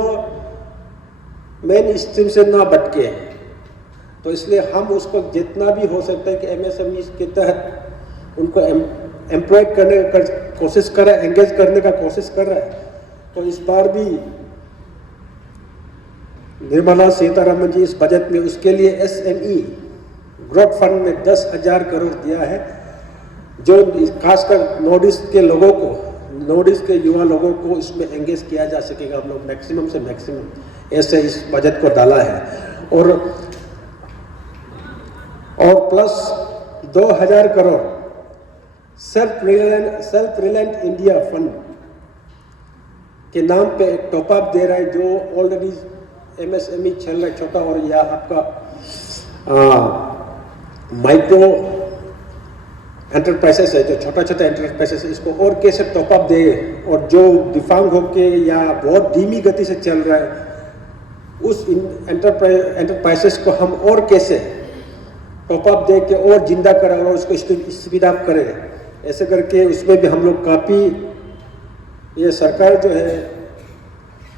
मेन स्ट्रीम से ना भटके। तो इसलिए हम उसको जितना भी हो सकता है कि MSME के तहत उनको एम्प्लॉय करने का कोशिश कर रहा है, एंगेज करने का कोशिश कर रहा है। तो इस बार भी निर्मला सीतारमण जी इस बजट में उसके लिए SME ग्रोथ फंड में 10,000 करोड़ दिया है, जो खासकर नॉर्थ ईस्ट के लोगों को, नॉर्थ ईस्ट के युवा लोगों को इसमें एंगेज किया जा सकेगा। हम लोग मैक्सिमम से मैक्सिमम ऐसे इस बजट को डाला है। और plus 2,000 crore self reliant India fund, के नाम पे एक टॉप अप दे रहा है जो ऑलरेडी MSME चल रहा है छोटा, और या आपका माइक्रो एंटरप्राइजेस है जो छोटा छोटा एंटरप्राइजेस है, इसको और कैसे टॉप अप दे, और जो दिफांग होके या बहुत धीमी गति से चल रहा है उस एंटरप्राइजेस को हम और कैसे टॉप अप दे के और जिंदा करें और उसको स्पीड अप करें, ऐसे करके उसमें भी हम लोग काफ़ी, ये सरकार जो है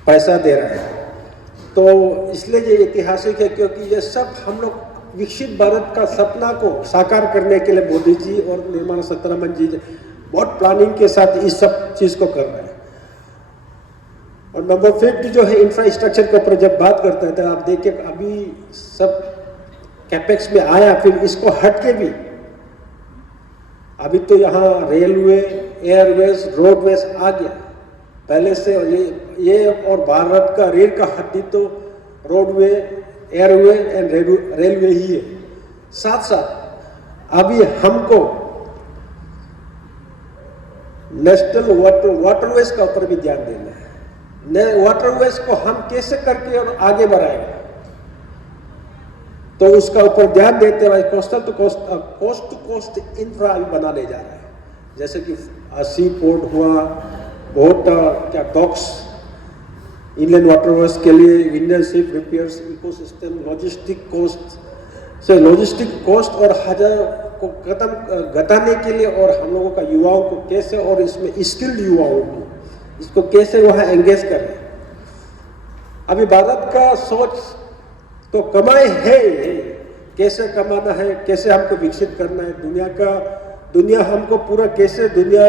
पैसा दे रहा है। तो इसलिए ये ऐतिहासिक है क्योंकि ये सब हम लोग विकसित भारत का सपना को साकार करने के लिए मोदी जी और निर्मला सीतारमण जी बहुत प्लानिंग के साथ इस सब चीज़ को कर रहे हैं। और नंबर 5 जो है इंफ्रास्ट्रक्चर के ऊपर जब बात करते हैं तो आप देखिए अभी सब कैपेक्स में आया, फिर इसको हट के भी अभी तो यहाँ रेलवे, एयरवेज, रोडवेज आ गया पहले से, और ये और भारत का रेल का हड्डी तो रोडवे, एयरवे एंड रेलवे ही है। साथ साथ अभी हमको नेशनल वाटरवेज का ऊपर भी ध्यान देना है। वाटरवेज को हम कैसे करके और आगे बढ़ाएंगे, तो उसका ऊपर ध्यान देते हुए कोस्टल टू कोस्ट इंफ्रा भी बनाने जा रहे हैं, जैसे कि सी पोर्ट हुआ, बहुत क्या डॉक्स, इनलैंड वाटरवेज के लिए Indian ship repairs, ecosystem, logistic cost और हजार को घटाने के लिए, और हम लोगों का युवाओं को कैसे, और इसमें स्किल्ड युवाओं को इसको कैसे वहाँ एंगेज करें। अभी भारत का सोच तो कमाए है, कैसे कमाना है, कैसे हमको विकसित करना है, दुनिया हमको पूरा कैसे दुनिया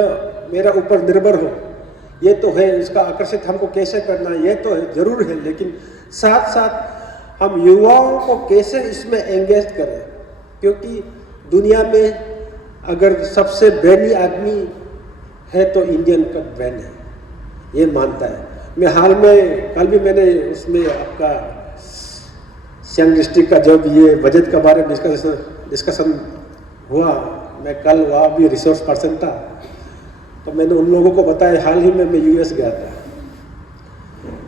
मेरा ऊपर निर्भर हो, ये तो है, इसका आकर्षित हमको कैसे करना है, ये तो है, जरूर है, लेकिन साथ साथ हम युवाओं को कैसे इसमें एंगेज करें, क्योंकि दुनिया में अगर सबसे ब्रेनी आदमी है तो इंडियन का ब्रेन है, ये मानता है। मैं हाल में कल भी मैंने उसमें आपका सियांग डिस्ट्रिक्ट का जब ये बजट के बारे में डिस्कशन हुआ, मैं कल वहाँ भी रिसोर्स पर्सन था, तो मैंने उन लोगों को बताया हाल ही में मैं US गया था,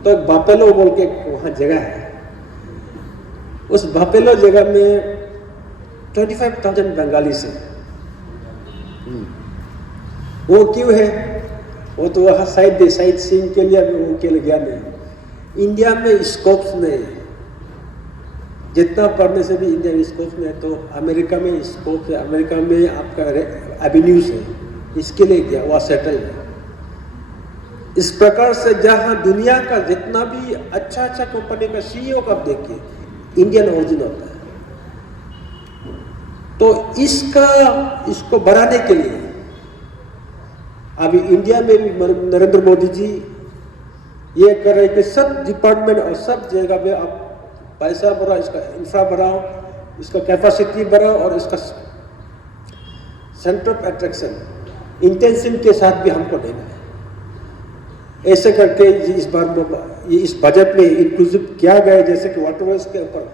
तो एक बापेलो बोल के वहाँ जगह है, उस बापेलो जगह में 25,000 बंगाली से, वो क्यों है, वो तो वहाँ साइड सीइंग के लिए वो के लिए गया नहीं। इंडिया में स्कोप्स नहीं, जितना पढ़ने से भी इंडिया में स्कोप्स नहीं है, तो अमेरिका में स्कोप्स है, अमेरिका में आपका एवेन्यूज है, इसके लिए गया, वहाँ सेटल है। इस प्रकार से जहाँ दुनिया का जितना भी अच्छा कंपनी का CEO का आप देखिए इंडियन ओरिजिन होता है, तो इसको बढ़ाने के लिए अभी इंडिया में भी नरेंद्र मोदी जी ये कर रहे हैं कि सब डिपार्टमेंट और सब जगह में आप पैसा बढ़ाओ, इसका इंफ्रा बढ़ाओ, इसका कैपेसिटी बढ़ाओ, और इसका सेंटर ऑफ अट्रैक्शन इंटेंशन के साथ भी हमको देना है। ऐसे करके इस बजट में इंक्लूसिव किया गया है, जैसे कि वाटरवेज के ऊपर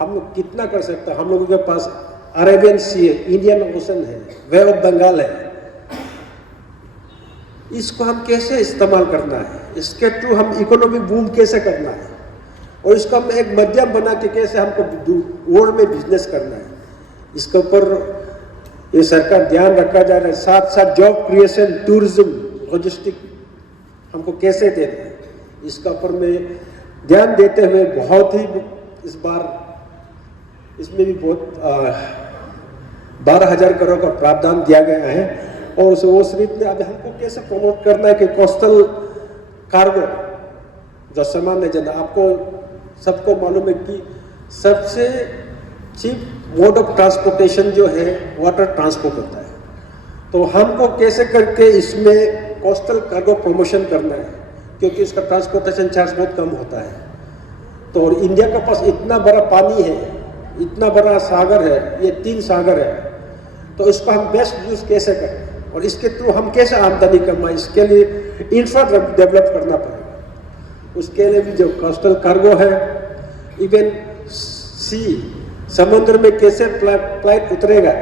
हम लोग कितना कर सकते हैं। हम लोगों के पास अरेबियन सी है, इंडियन ओशन है, वे ऑफ बंगाल है, इसको हम कैसे इस्तेमाल करना है, इसके थ्रू हम इकोनॉमिक बूम कैसे करना है, और इसको हम एक माध्यम बना के कैसे हमको वर्ल्ड में बिजनेस करना है, इसके ऊपर ये सरकार ध्यान रखा जा रहा है। साथ साथ जॉब क्रिएशन, टूरिज्म, लॉजिस्टिक हमको कैसे देना है, इसका ऊपर में ध्यान देते हुए बहुत ही इस बार इसमें भी बहुत 12,000 करोड़ का प्रावधान दिया गया है, और वो सिर्फ ने अभी हमको कैसे प्रमोट करना है कि कोस्टल कार्गो जो सामान है, जन आपको सबको मालूम है कि सबसे चीप मोड ऑफ ट्रांसपोर्टेशन जो है वाटर ट्रांसपोर्ट होता है, तो हमको कैसे करके इसमें कोस्टल कार्गो प्रमोशन करना है, क्योंकि इसका ट्रांसपोर्टेशन चार्ज बहुत कम होता है। तो और इंडिया के पास इतना बड़ा पानी है, इतना बड़ा सागर है, ये 3 सागर है, तो इसको हम बेस्ट यूज कैसे करें और इसके थ्रू हम कैसे आमदनी कमाएं, इसके लिए इंफ्रा डेवलप करना पड़ेगा। उसके लिए भी जो कोस्टल कार्गो है, इवन समुद्र में कैसे फ्लाइट उतरेगा,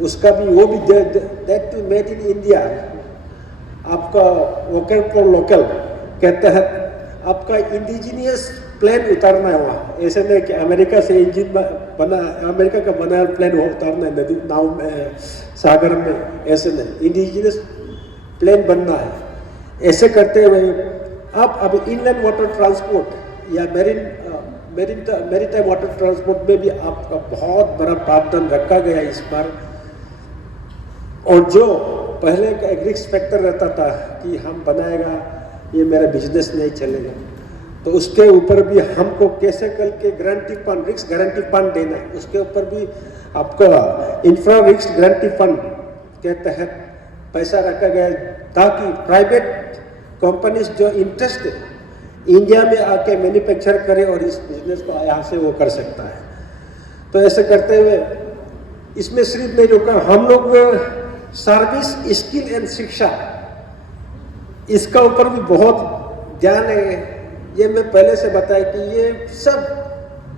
उसका भी वो भी that too made in India, आपका वोकल फॉर लोकल के तहत आपका इंडिजीनियस प्लेन उतारना है वहाँ। ऐसे नहीं कि अमेरिका से इंजन बना, अमेरिका का बनाया प्लेन उतारना है नदी नाव में सागर में, ऐसे नहीं, इंडिजीनियस प्लेन बनना है। ऐसे करते हुए अब इनलैंड वाटर ट्रांसपोर्ट या मैरीटाइम वाटर ट्रांसपोर्ट में भी आपका बहुत बड़ा प्रावधान रखा गया है इस बार। और जो पहले का एक रिस्क फैक्टर रहता था कि हम बनाएगा ये मेरा बिजनेस नहीं चलेगा, तो उसके ऊपर भी हमको कैसे करके guarantee fund, risk guarantee fund देना है, उसके ऊपर भी आपका इंफ्रा रिस्क गारंटी फंड के तहत पैसा रखा गया ताकि प्राइवेट कंपनीज जो इंटरेस्ट इंडिया में आके मैन्युफैक्चर करे और इस बिजनेस को यहाँ से वो कर सकता है। तो ऐसे करते हुए इसमें सिर्फ नहीं रुका, हम लोग सर्विस, स्किल एंड शिक्षा, इसका ऊपर भी बहुत ध्यान है। ये मैं पहले से बताया कि ये सब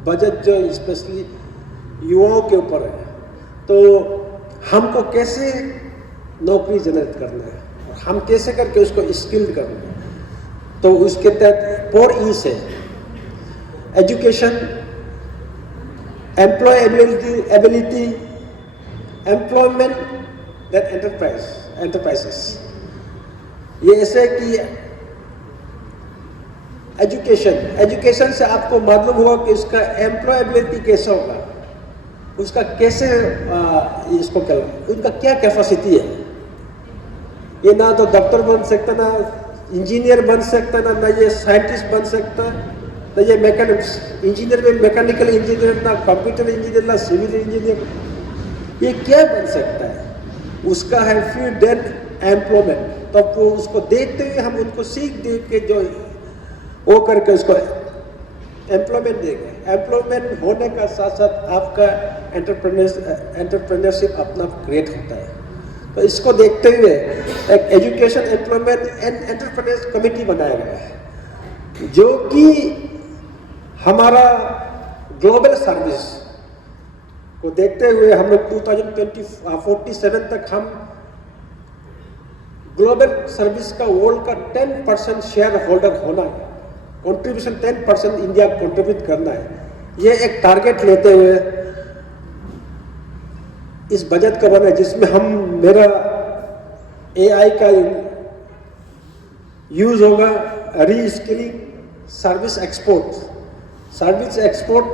बजट जो स्पेशली युवाओं के ऊपर है, तो हमको कैसे नौकरी जनरेट करना है और हम कैसे करके उसको स्किल्ड करना है। तो उसके तहत 4 E है, education, employability, employment and enterprises. ये ऐसे कि एजुकेशन से आपको मालूम हुआ कि उसका एम्प्लॉयबिलिटी कैसा होगा, उसका कैसे इसको क्या, उनका क्या कैपेसिटी है। ये ना तो डॉक्टर बन सकता, ना इंजीनियर बन सकता, ना ये साइंटिस्ट बन सकता, ना ये मैकेनिक्स इंजीनियर में मैकेनिकल इंजीनियर, ना कंप्यूटर इंजीनियर, ना सिविल इंजीनियर, ये क्या बन सकता है। उसका है फील्ड एंड एम्प्लॉयमेंट। तो वो उसको देखते हुए हम उनको सीख दे के जो वो करके उसको एम्प्लॉयमेंट देंगे। एम्प्लॉयमेंट होने का साथ साथ आपका एंटरप्रेन्योरशिप अपना क्रिएट होता है। तो इसको देखते हुए एक education, employment and entrepreneurs committee बनाया गया है, जो कि हमारा ग्लोबल सर्विस को देखते हुए हम लोग 2047 तक हम ग्लोबल सर्विस का वर्ल्ड का 10% शेयर होल्डर होना है, कंट्रीब्यूशन 10% इंडिया कंट्रीब्यूट करना है। ये एक टारगेट लेते हुए इस बजट का बना, जिसमें हम मेरा AI का यूज होगा, री-स्किलिंग, सर्विस एक्सपोर्ट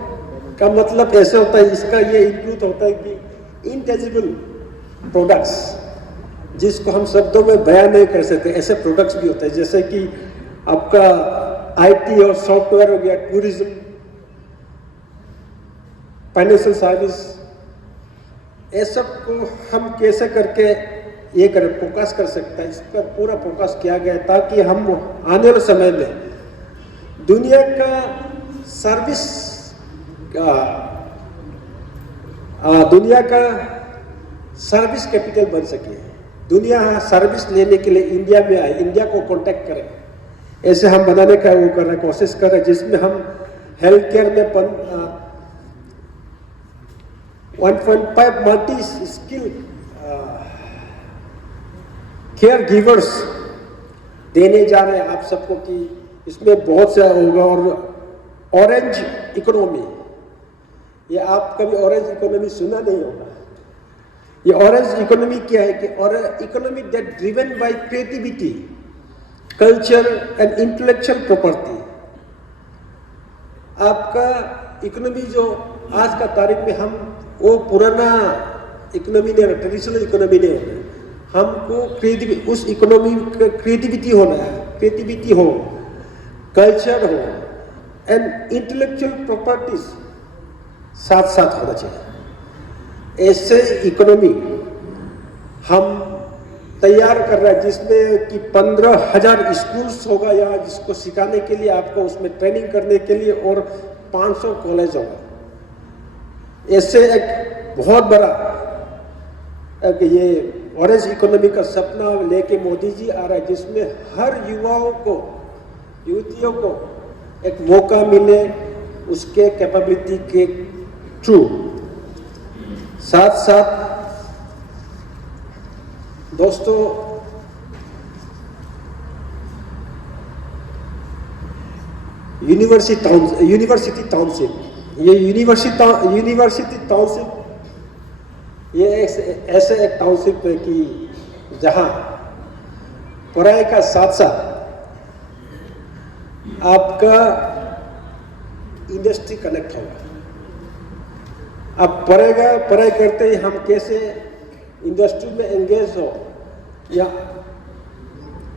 का मतलब ऐसे होता है, इसका ये इंक्लूड होता है कि इनटेंजिबल प्रोडक्ट्स जिसको हम शब्दों में बयान नहीं कर सकते, ऐसे प्रोडक्ट्स भी होते हैं, जैसे कि आपका IT और सॉफ्टवेयर हो गया, टूरिज्म, फाइनेंशियल सर्विस, ये सब को हम कैसे करके ये करें, फोकस कर सकता है। इस पर पूरा फोकस किया गया है ताकि हम आने वाले समय में दुनिया का सर्विस कैपिटल बन सके। दुनिया सर्विस लेने के लिए इंडिया में आए, इंडिया को कांटेक्ट करें, ऐसे हम बनाने का वो कर रहे, कोशिश कर रहे, जिसमें हम हेल्थ केयर में 1.5 मल्टी स्किल केयर गिवर्स देने जा रहे हैं आप सबको, कि इसमें बहुत सा होगा। और ऑरेंज इकोनॉमी, ये आप कभी ऑरेंज इकोनॉमी सुना नहीं होगा। ये ऑरेंज इकोनॉमी क्या है कि economy that driven by creativity, culture and intellectual property. आपका इकोनॉमी जो आज का तारीख में हम वो पुराना इकोनॉमी नहीं, ट्रेडिशनल इकोनॉमी नहीं होना, हमको उस इकोनॉमी का क्रिएटिविटी होना है, क्रिएटिविटी हो, कल्चर हो एंड इंटेलेक्चुअल प्रॉपर्टीज साथ साथ होना चाहिए। ऐसे इकोनॉमी हम तैयार कर रहे हैं, जिसमें कि 15,000 स्कूल्स होगा या जिसको सिखाने के लिए, आपको उसमें ट्रेनिंग करने के लिए, और 500 कॉलेज होगा। ऐसे एक बहुत बड़ा एक ये ऑरेंज इकोनॉमी का सपना लेके मोदी जी आ रहा है, जिसमें हर युवतियों को एक मौका मिले उसके कैपेबिलिटी के थ्रू। साथ साथ दोस्तों, यूनिवर्सिटी टाउनशिप। ये यूनिवर्सिटी टाउनशिप ये ऐसे एक टाउनशिप है कि जहाँ पढ़ाई का साथ साथ आपका इंडस्ट्री कनेक्ट होगा। अब पढ़ाई करते ही हम कैसे इंडस्ट्री में एंगेज हो या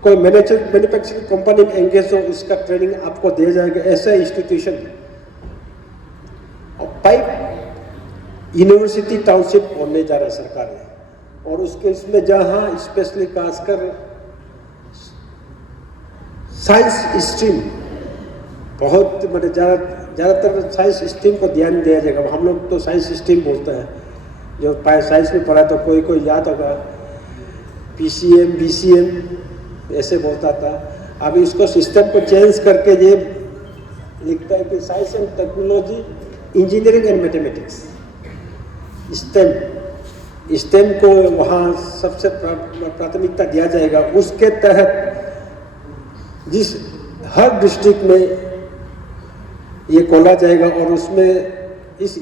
कोई मैन्युफैक्चरिंग कंपनी में एंगेज हो, उसका ट्रेनिंग आपको दिया जाएगा। ऐसा इंस्टीट्यूशन और पाइप यूनिवर्सिटी टाउनशिप होने जा रहा है सरकार ने, और उसके इसमें जहाँ स्पेशली खासकर साइंस स्ट्रीम बहुत मतलब ज़्यादातर साइंस स्ट्रीम को ध्यान दिया जाएगा। हम लोग तो साइंस स्ट्रीम बोलते हैं, जो साइंस में पढ़ा तो कोई याद होगा PCM BCM ऐसे बोलता था। अभी उसको सिस्टम को चेंज करके ये लिखता है कि science and technology, engineering and mathematics, stem को वहाँ सबसे प्राथमिकता दिया जाएगा। उसके तहत जिस हर डिस्ट्रिक्ट में ये खोला जाएगा और उसमें इस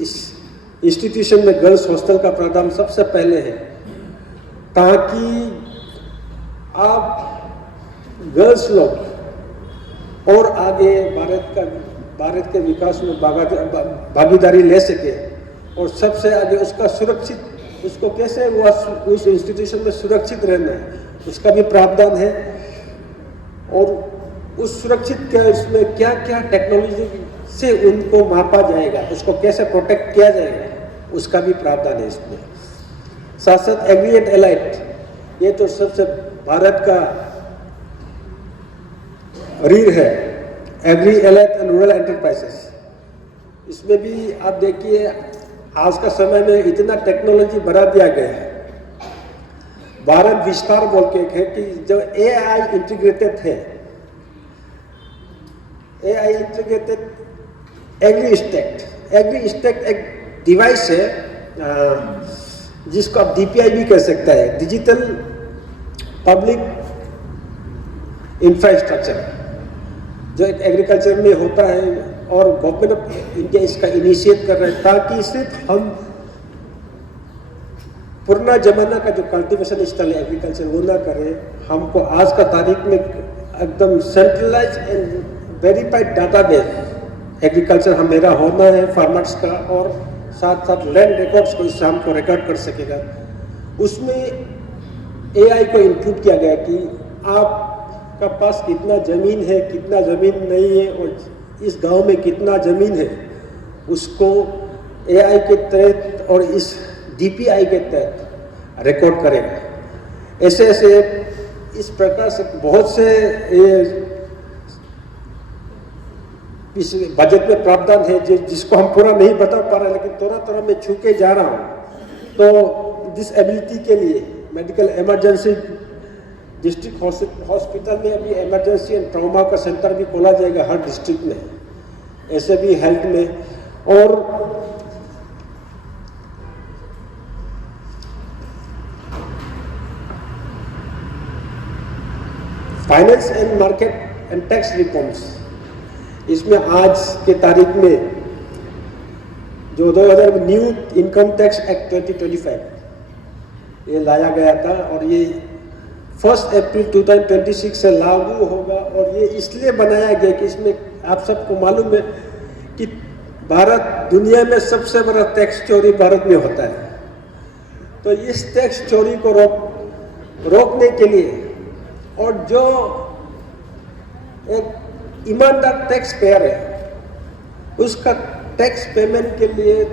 इंस्टीट्यूशन में गर्ल्स हॉस्टल का प्रावधान सबसे पहले है, ताकि आप गर्ल्स लोग और आगे भारत के विकास में भागीदारी ले सके, और सबसे आगे उसका सुरक्षित, उसको कैसे उस इंस्टीट्यूशन में सुरक्षित रहना है उसका भी प्रावधान है। और उस सुरक्षित के उसमें क्या क्या टेक्नोलॉजी से उनको मापा जाएगा, उसको कैसे प्रोटेक्ट किया जाएगा, उसका भी प्रावधान है इसमें। साथ साथ एग्री एंड एलाइट, ये तो सबसे भारत का रीढ़ है, agri allied and rural enterprises. इसमें भी आप देखिए आज का समय में इतना टेक्नोलॉजी बढ़ा दिया गया है। भारत विस्तार बोल के है कि जो AI इंटीग्रेटेड है, AI इंटीग्रेटेड एग्री स्टैक एक डिवाइस है जिसको आप DPI भी कह सकता है, डिजिटल पब्लिक इंफ्रास्ट्रक्चर, जो एक एग्रीकल्चर में होता है और गवर्नमेंट ऑफ इंडिया इसका इनिशिएट कर रहा है, ताकि सिर्फ हम पुराना जमाना का जो कल्टीवेशन स्टाइल है एग्रीकल्चर वो ना करें। हमको आज का तारीख में एकदम centralise and verified database agriculture मेरा होना है फार्मर्स का, और साथ साथ लैंड रिकॉर्ड्स को इससे हमको रिकॉर्ड कर सकेगा। उसमें AI को इंक्लूड किया गया कि आपका पास कितना ज़मीन है, कितना ज़मीन नहीं है, और इस गांव में कितना ज़मीन है, उसको AI के तहत और इस DPI के तहत रिकॉर्ड करेगा। ऐसे इस प्रकार से बहुत से इस बजट में प्रावधान है जिसको हम पूरा नहीं बता पा रहे, लेकिन थोड़ा मैं छू के जा रहा हूँ। तो डिसेबिलिटी के लिए मेडिकल इमरजेंसी डिस्ट्रिक्ट हॉस्पिटल में अभी इमरजेंसी एंड ट्रॉमा का सेंटर भी खोला जाएगा हर डिस्ट्रिक्ट में, ऐसे भी हेल्थ में। और finance and market and tax reforms, इसमें आज के तारीख में जो 2000 न्यू इनकम टैक्स एक्ट 2025 ये लाया गया था, और ये 1 अप्रैल 2026 से लागू होगा। और ये इसलिए बनाया गया कि इसमें आप सबको मालूम है कि भारत दुनिया में सबसे बड़ा टैक्स चोरी भारत में होता है। तो इस टैक्स चोरी को रोकने के लिए, और जो एक ईमानदार टैक्स पेयर है उसका टैक्स पेमेंट के लिए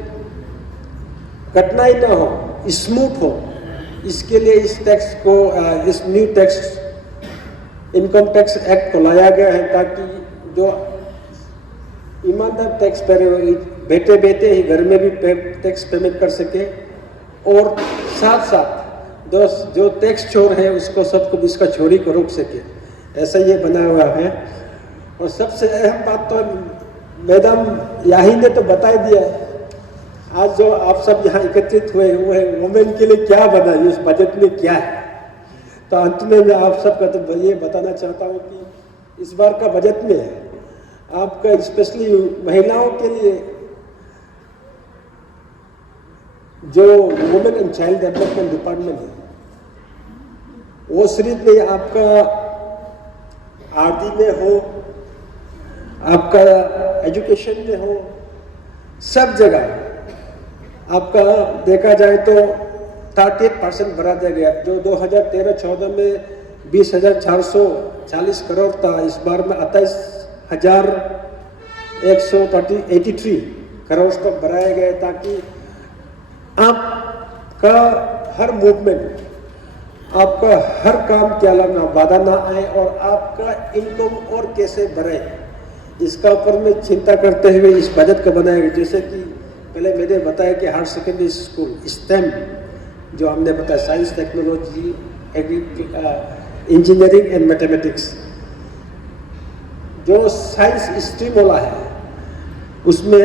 कठिनाई ना हो, स्मूथ हो, इसके लिए इस टैक्स को इस new tax income tax act को लाया गया है, ताकि जो ईमानदार टैक्स पेयर बैठे बैठे ही घर में भी टैक्स पेमेंट कर सके, और साथ साथ जो टैक्स चोर है उसको सबको इसका चोरी को रोक सके। ऐसा ये बना हुआ है। और सबसे अहम बात तो मैडम याही ने तो बता दिया है, आज जो आप सब यहाँ एकत्रित हुए हैं वुमेन के लिए क्या बना है, इस बजट में क्या है। तो अंत में मैं आप सबका तो ये बताना चाहता हूँ कि इस बार का बजट में आपका स्पेशली महिलाओं के लिए जो women and child development department है, वो सिर्फ नहीं आपका आरडी में हो, आपका एजुकेशन में हो, सब जगह आपका देखा जाए तो 38% बढ़ा दिया गया। जो 2013-14 में 20,440 करोड़ था, इस बार में 28,183 करोड़ तक बढ़ाया गया, ताकि आपका हर मूवमेंट, आपका हर काम के अलावा बाधा ना आए और आपका इनकम और कैसे बढ़े, इसका ऊपर में चिंता करते हुए इस बजट को बनाया गया। जैसे कि पहले मैंने बताया कि हायर सेकेंडरी स्कूल स्टेम जो हमने बताया, science, technology, engineering and mathematics, जो साइंस स्ट्रीम वाला है उसमें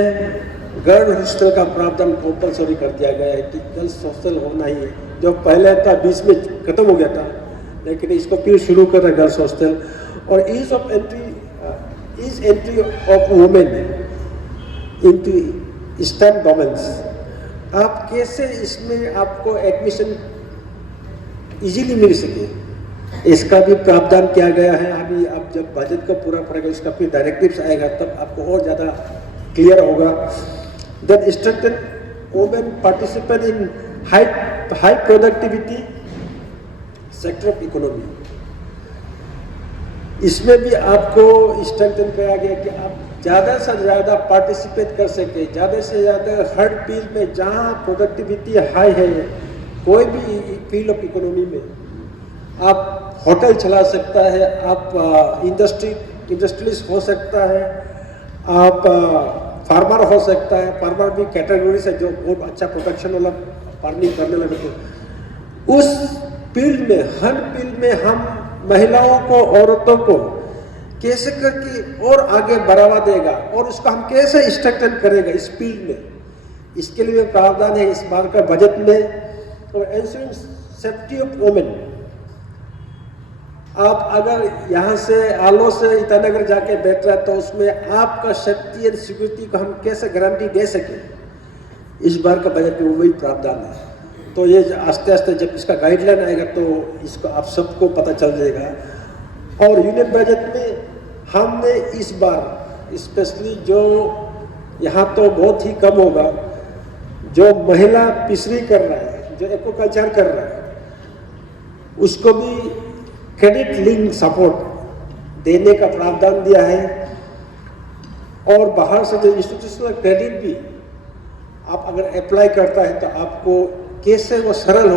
गर्ल हॉस्टल का प्रावधान कंपल्सरी कर दिया गया है कि गर्ल्स हॉस्टल होना ही है। जो पहले था बीच में खत्म हो गया था, लेकिन इसको फिर शुरू कर रहे गर्ल्स हॉस्टल। और ease entry of women into STEM domains, आप कैसे इसमें आपको एडमिशन इजीली मिल सके, इसका भी प्रावधान किया गया है। अभी आप जब बजट को पूरा पड़ेगा, इसका फिर डायरेक्टिव्स आएगा, तब आपको और ज़्यादा क्लियर होगा। Then strengthen women participate in high productivity sector of economy. इसमें भी आपको स्ट्रेंथन किया गया कि आप ज़्यादा से ज़्यादा पार्टिसिपेट कर सके, ज़्यादा से ज़्यादा हर फील्ड में जहाँ प्रोडक्टिविटी हाई है, कोई भी फील्ड ऑफ इकोनॉमी में आप होटल चला सकता है, आप इंडस्ट्रियलिस्ट हो सकता है, आप फार्मर हो सकता है। फार्मर भी कैटेगरी से जो बहुत अच्छा प्रोडक्शन वाला फार्मिंग करने लगे थे, उस फील्ड में, हर फील्ड में हम महिलाओं को, औरतों को कैसे करके और आगे बढ़ावा देगा और उसका हम कैसे स्ट्रक्चर करेगा इस फील्ड में, इसके लिए प्रावधान है इस बार का बजट में। और एंश्योरिंग सेफ्टी ऑफ वुमेन, आप अगर यहाँ से आलो से ईटानगर जाके बैठ रहा है तो उसमें आपका सेफ्टी एंड सिक्योरिटी को हम कैसे गारंटी दे सकें, इस बार का बजट में वही प्रावधान है। तो ये आस्ते आस्ते जब इसका गाइडलाइन आएगा तो इसको आप सबको पता चल जाएगा। और यूनियन बजट में हमने इस बार स्पेशली जो यहाँ तो बहुत ही कम होगा, जो महिला फिशरी कर रहा है, जो एक्वाकल्चर कर रहा है, उसको भी क्रेडिट लिंक सपोर्ट देने का प्रावधान दिया है। और बाहर से जो इंस्टीट्यूशनल क्रेडिट भी आप अगर अप्लाई करता है तो आपको कैसे वो सरल हो,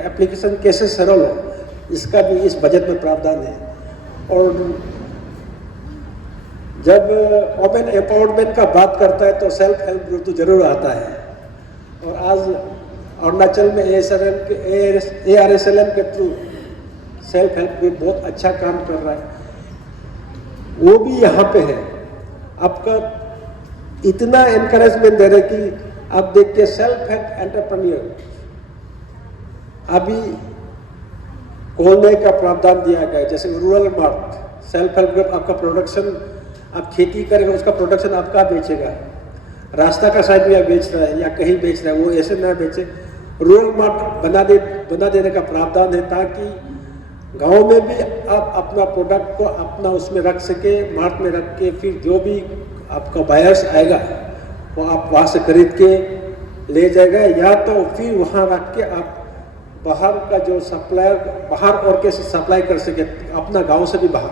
एप्लीकेशन कैसे सरल हो, इसका भी इस बजट में प्रावधान है। और जब वुमेन एम्पावरमेंट का बात करता है तो सेल्फ हेल्प ग्रुप तो जरूर आता है। और आज अरुणाचल में ARSLM के थ्रू सेल्फ हेल्प ग्रुप बहुत अच्छा काम कर रहा है, वो भी यहाँ पे है। आपका इतना एनकरेजमेंट दे रहे कि आप देख के सेल्फ हेल्प एंटरप्रेन्योर अभी खोलने का प्रावधान दिया गया है। जैसे rural mart self help group, आपका प्रोडक्शन, आप खेती करेगा, उसका प्रोडक्शन आपका बेचेगा, रास्ता का साइड में या बेच रहा है या कहीं बेच रहा है, वो ऐसे ना बेचे। रूरल मार्ट बना देने का प्रावधान है ताकि गांव में भी आप अपना प्रोडक्ट को अपना उसमें रख सके, मार्ट में रख के फिर जो भी आपका बायर्स आएगा वो आप वहाँ से खरीद के ले जाएगा, या तो फिर वहाँ रख के आप बाहर का जो सप्लायर बाहर और कैसे सप्लाई कर सके अपना गांव से भी बाहर,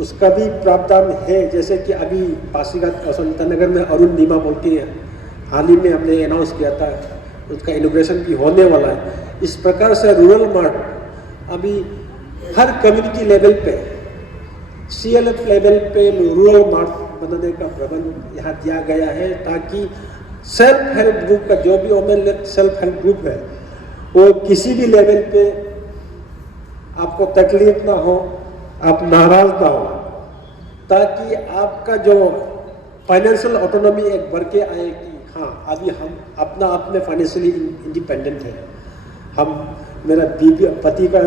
उसका भी प्रावधान है। जैसे कि अभी पासीघाट ईटानगर में अरुण नीमा बोल के हाल ही में हमने अनाउंस किया था, उसका इनोग्रेशन भी होने वाला है। इस प्रकार से रूरल मार्ट अभी हर कम्युनिटी लेवल पे, CLF लेवल पे रूरल मार्ट बनाने का प्रबंध यहाँ दिया गया है, ताकि सेल्फ हेल्प ग्रुप का जो भी वुमेन सेल्फ हेल्प ग्रुप है वो किसी भी लेवल पे आपको तकलीफ ना हो, आप नाराज ना हो, ताकि आपका जो फाइनेंशियल ऑटोनॉमी एक बढ़ के आए कि हाँ अभी हम अपना आप में फाइनेंशियली इंडिपेंडेंट है। हम मेरा बीवी पति का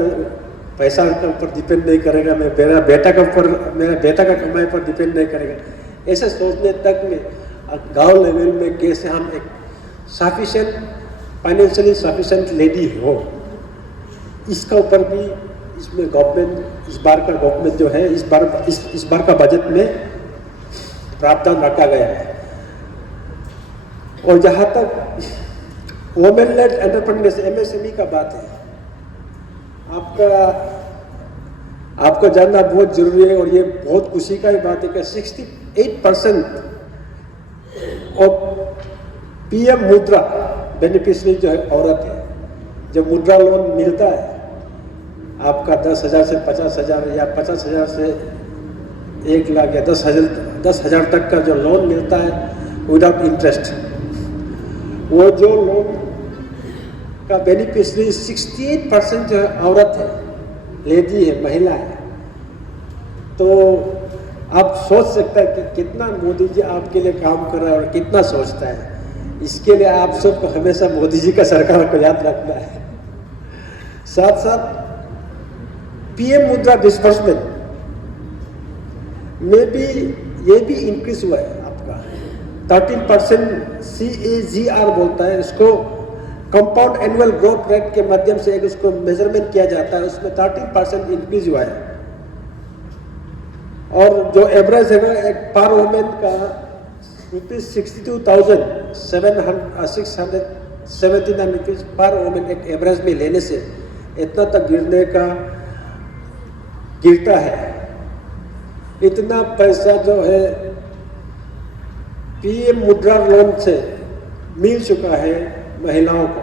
पैसा के ऊपर डिपेंड नहीं करेगा, मेरा बेटा का कमाई पर डिपेंड नहीं करेगा। ऐसे सोचने तक में गांव लेवल में कैसे हम एक सफिशेंट फाइनेंशियली सफिशेंट लेडी हो, इसका ऊपर भी इसमें गवर्नमेंट इस बार का गवर्नमेंट जो है इस बार का बजट में प्रावधान रखा गया है। और जहाँ तक वुमेन लेड एंटरप्रेन्योरशिप MSME का बात है, आपको जानना बहुत जरूरी है। और ये बहुत खुशी का ही बात है कि 68% और PM मुद्रा बेनिफिशियरी जो है औरत है। जब मुद्रा लोन मिलता है आपका 10,000 से 50,000 या 50,000 से 1 लाख या 10,000 तक का जो लोन मिलता है विदाउट इंटरेस्ट, वो जो लोन का बेनिफिशियरी 68% जो है औरत है, लेडी है, महिला है। तो आप सोच सकते हैं कि कितना मोदी जी आपके लिए काम कर रहा है और कितना सोचता है। इसके लिए आप सबको हमेशा मोदी जी का सरकार को याद रखना है। साथ साथ PM मुद्रा डिस्बर्समेंट में भी ये भी इंक्रीज हुआ है आपका 13% CAGR बोलता है इसको, कंपाउंड एनुअल ग्रोथ रेट के माध्यम से एक उसको मेजरमेंट किया जाता है, उसमें 13% इंक्रीज हुआ है। और जो एवरेज है एक पर वुमेन का ₹62,679 पर वुमेन एक एवरेज में लेने से इतना तक गिरता है। इतना पैसा जो है PM मुद्रा लोन से मिल चुका है महिलाओं को,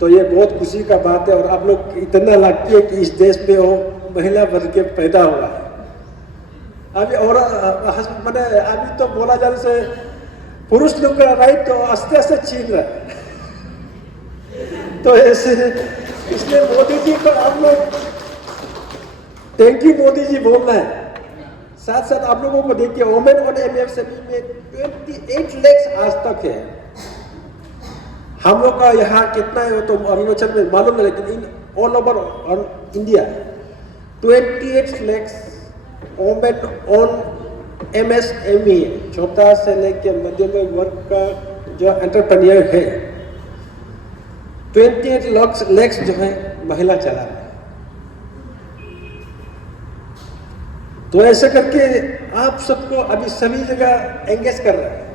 तो ये बहुत खुशी का बात है। और आप लोग इतना लगती है कि इस देश में वो महिला वर्ग के पैदा हुआ है। अभी और मैंने अभी तो बोला जाने से पुरुष लोग का राइट तो आस्ते आस्ते छीन रहा है। तो ऐसे इसलिए मोदी जी को आप लोग थैंक यू मोदी जी बोलना है। साथ साथ आप लोगों को देखिए वुमेन और MSME में 28 लाख आज तक है। हम लोग का यहाँ कितना है वो तो अरुणाचल में मालूम है, लेकिन in all over India 28 lakh women on MSME, छोटा से लेकर मध्यम वर्ग का जो एंटरप्रेन्योर है, 28 लाख जो है महिला चला रहा है। तो ऐसे करके आप सबको अभी सभी जगह एंगेज कर रहे हैं।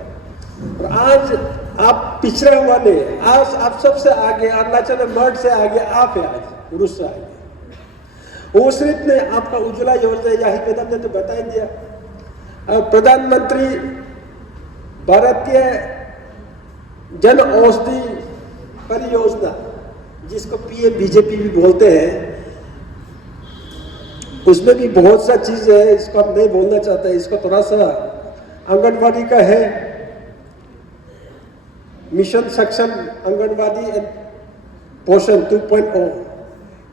और आज आप पिछड़ा हुआ नहीं, आज आप सबसे आगे, अरुणाचल में मर्द से आगे आप है, आज पुरुष से आगे। वो सिर्फ ने आपका उज्ज्वला योजना या मैडम ने तो बता ही दिया, प्रधानमंत्री भारतीय जन औषधि परियोजना जिसको PM BJP भी बोलते हैं, उसमें भी बहुत सा चीज है, इसको हम नहीं बोलना चाहते। इसको थोड़ा सा आंगनवाड़ी का है, मिशन सक्षम आंगनवाड़ी एंड पोषण 2.0,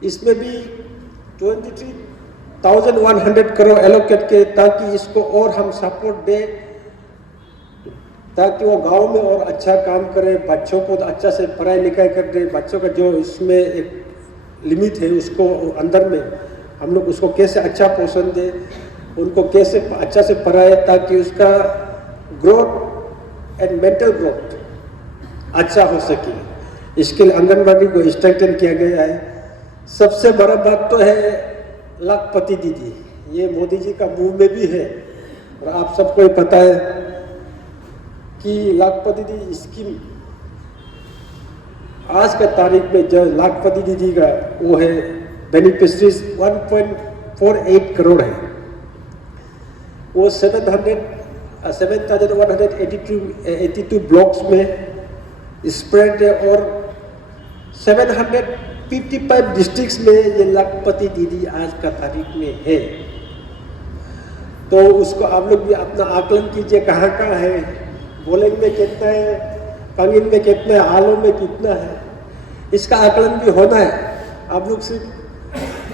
इसमें भी 23,100 करोड़ एलोकेट के, ताकि इसको और हम सपोर्ट दे, ताकि वो गांव में और अच्छा काम करे, बच्चों को अच्छा से पढ़ाई लिखाई कर दे। बच्चों का जो इसमें एक लिमिट है उसको अंदर में हम लोग उसको कैसे अच्छा पोषण दे, उनको कैसे अच्छा से पढ़ाए, ताकि उसका ग्रोथ एंड मेंटल ग्रोथ अच्छा हो सके। इसके लिए आंगनबाड़ी को स्ट्रेंथन किया गया है। सबसे बड़ा बात तो है लाखपति दीदी, ये मोदी जी का मुंह में भी है और आप सबको पता है कि लाखपति दीदी स्कीम आज का तारीख में जो लाखपति दीदी का वो है बेनिफिशरीज 1.48 करोड़ है। वो 7,182 ब्लॉक्स में स्प्रेड है और 755 डिस्ट्रिक्ट्स में ये लाखपति दीदी आज का तारीख में है। तो उसको आप लोग भी अपना आकलन कीजिए, कहाँ कहाँ है, बोलेंग में कितना है, पंगिन में कितना है, आलो में कितना है, इसका आकलन भी होना है। आप लोग सिर्फ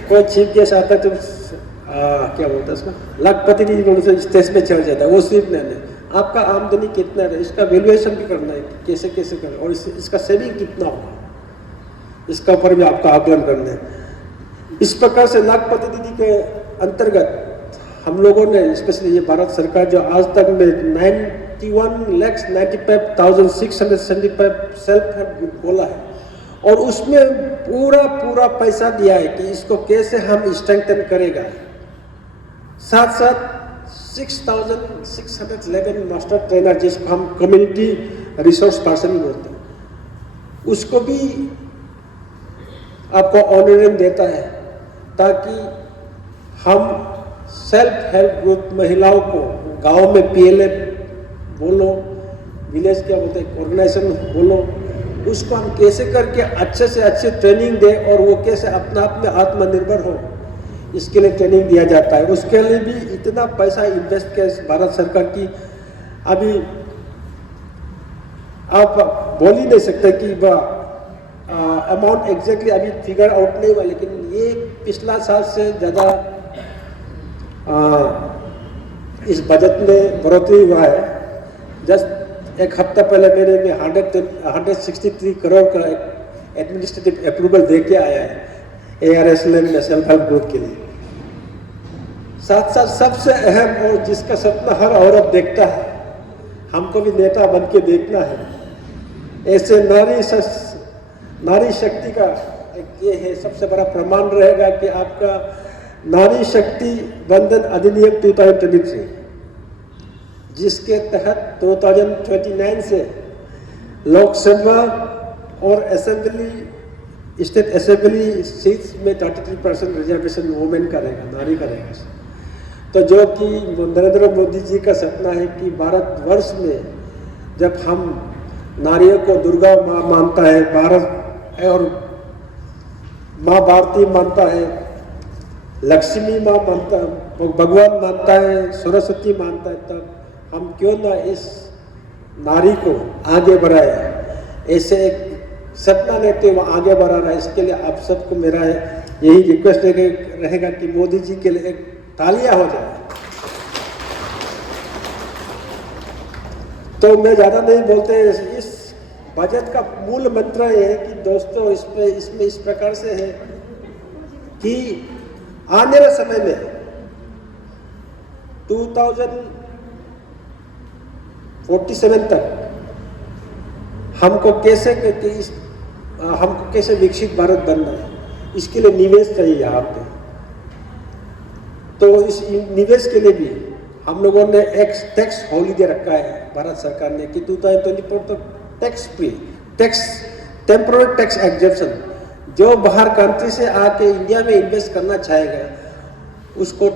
कोई चीफ गेस्ट आता है तो क्या बोलता है उसका, लाखपति दीदी बोलते से स्टेज में चढ़ जाता है, वो सिर्फ नहीं, आपका आमदनी कितना है इसका वैल्यूएशन भी करना है, कैसे कैसे करें, और इसका सेविंग कितना होगा इसका ऊपर भी आपका आकलन करना है। इस प्रकार से लाखपति दीदी के अंतर्गत हम लोगों ने स्पेशली ये भारत सरकार जो आज तक में 91,95,675 सेल्फ हेल्प ग्रुप बोला है और उसमें पूरा पैसा दिया है कि इसको कैसे हम स्ट्रेंथन करेगा। साथ साथ 6,611 मास्टर ट्रेनर जिसको हम कम्युनिटी रिसोर्स पर्सन बोलते हैं उसको भी आपको ऑनरिंग देता है ताकि हम सेल्फ हेल्प ग्रुप महिलाओं को गांव में PLA बोलो, विलेज क्या बोलते हैं ऑर्गेनाइजेशन बोलो, उसको हम कैसे करके अच्छे से अच्छे ट्रेनिंग दें और वो कैसे अपना आप में आत्मनिर्भर हो, इसके लिए ट्रेनिंग दिया जाता है। उसके लिए भी इतना पैसा इन्वेस्ट किया भारत सरकार की। अभी आप बोल ही नहीं सकते कि अमाउंट एग्जैक्टली अभी फिगर आउट नहीं हुआ, लेकिन ये पिछला साल से ज़्यादा इस बजट में बढ़ोतरी हुआ है। जस्ट एक हफ्ता पहले मैंने 163 करोड़ का एडमिनिस्ट्रेटिव अप्रूवल दे के आया है ARSLM में सेल्फ हेल्प ग्रुप के लिए। साथ साथ सबसे अहम और जिसका सपना हर औरत देखता है, हमको भी नेता बन के देखना है, ऐसे नारी शक्ति का एक ये है सबसे बड़ा प्रमाण रहेगा कि आपका नारी शक्ति बंधन अधिनियम 2023 जिसके तहत 2029 से लोकसभा और असेंबली स्टेट असेंबली सीट्स में 33% रिजर्वेशन वुमेन का रहेगा, नारी का रहेगा। तो जो कि नरेंद्र मोदी जी का सपना है कि भारतवर्ष में जब हम नारियों को दुर्गा माँ मानता है, भारत और माँ भारती मानता है, लक्ष्मी माँ मानता है, भगवान मानता है, सरस्वती मानता है, तब हम क्यों ना इस नारी को आगे बढ़ाए। ऐसे एक सपना लेते हुए आगे बढ़ा रहा है। इसके लिए आप सबको मेरा यही रिक्वेस्ट रहेगा कि मोदी जी के लिए एक तालियां हो जाए। तो मैं ज़्यादा नहीं बोलते, इस बजट का मूल मंत्र ये है कि दोस्तों इसमें इस प्रकार से है कि आने वाले समय में 2047 तक हमको कैसे विकसित भारत बनना है, इसके लिए निवेश चाहिए यहाँ पे। तो इस निवेश के लिए भी हम लोगों ने एक टैक्स हॉलीडे रखा है भारत सरकार ने कि 2024 तक tax free temporary tax exemption, जो बाहर कंट्री से आके इंडिया में इन्वेस्ट करना चाहेगा उसको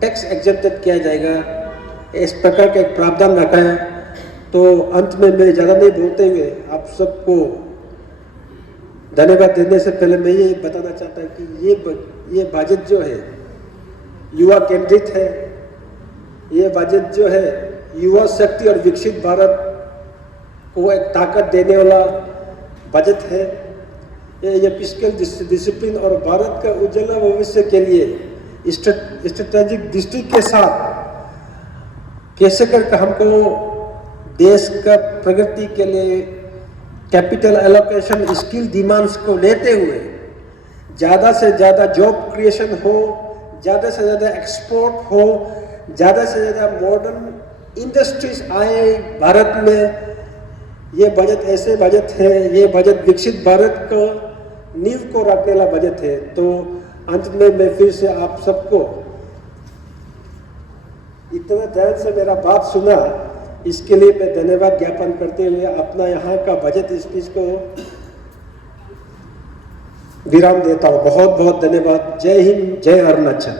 टैक्स एग्जेप्टेड किया जाएगा। इस प्रकार का एक प्रावधान रखा है। तो अंत में मैं ज़्यादा नहीं बोलते हुए आप सबको धन्यवाद देने से पहले मैं ये बताना चाहता हूँ कि ये बजट जो है युवा केंद्रित है, ये बजट जो है युवा शक्ति और विकसित भारत को एक ताकत देने वाला बजट है। ये फिस्कल डिसिप्लिन और भारत का उज्ज्वल भविष्य के लिए स्ट्रेटेजिक दृष्टि के साथ कैसे करके हमको देश का प्रगति के लिए कैपिटल एलोकेशन स्किल डिमांड्स को लेते हुए ज़्यादा से ज़्यादा जॉब क्रिएशन हो, ज़्यादा से ज़्यादा एक्सपोर्ट हो, ज़्यादा से ज़्यादा मॉडर्न इंडस्ट्रीज आए भारत में। ये बजट ऐसे बजट है, ये बजट विकसित भारत को नींव को रखने वाला बजट है। तो अंत में मैं फिर से आप सबको इतना ध्यान से मेरा बात सुना, इसके लिए मैं धन्यवाद ज्ञापन करते हुए अपना यहाँ का बजट स्पीच को विराम देता हूँ। बहुत बहुत धन्यवाद। जय हिंद, जय अरुणाचल।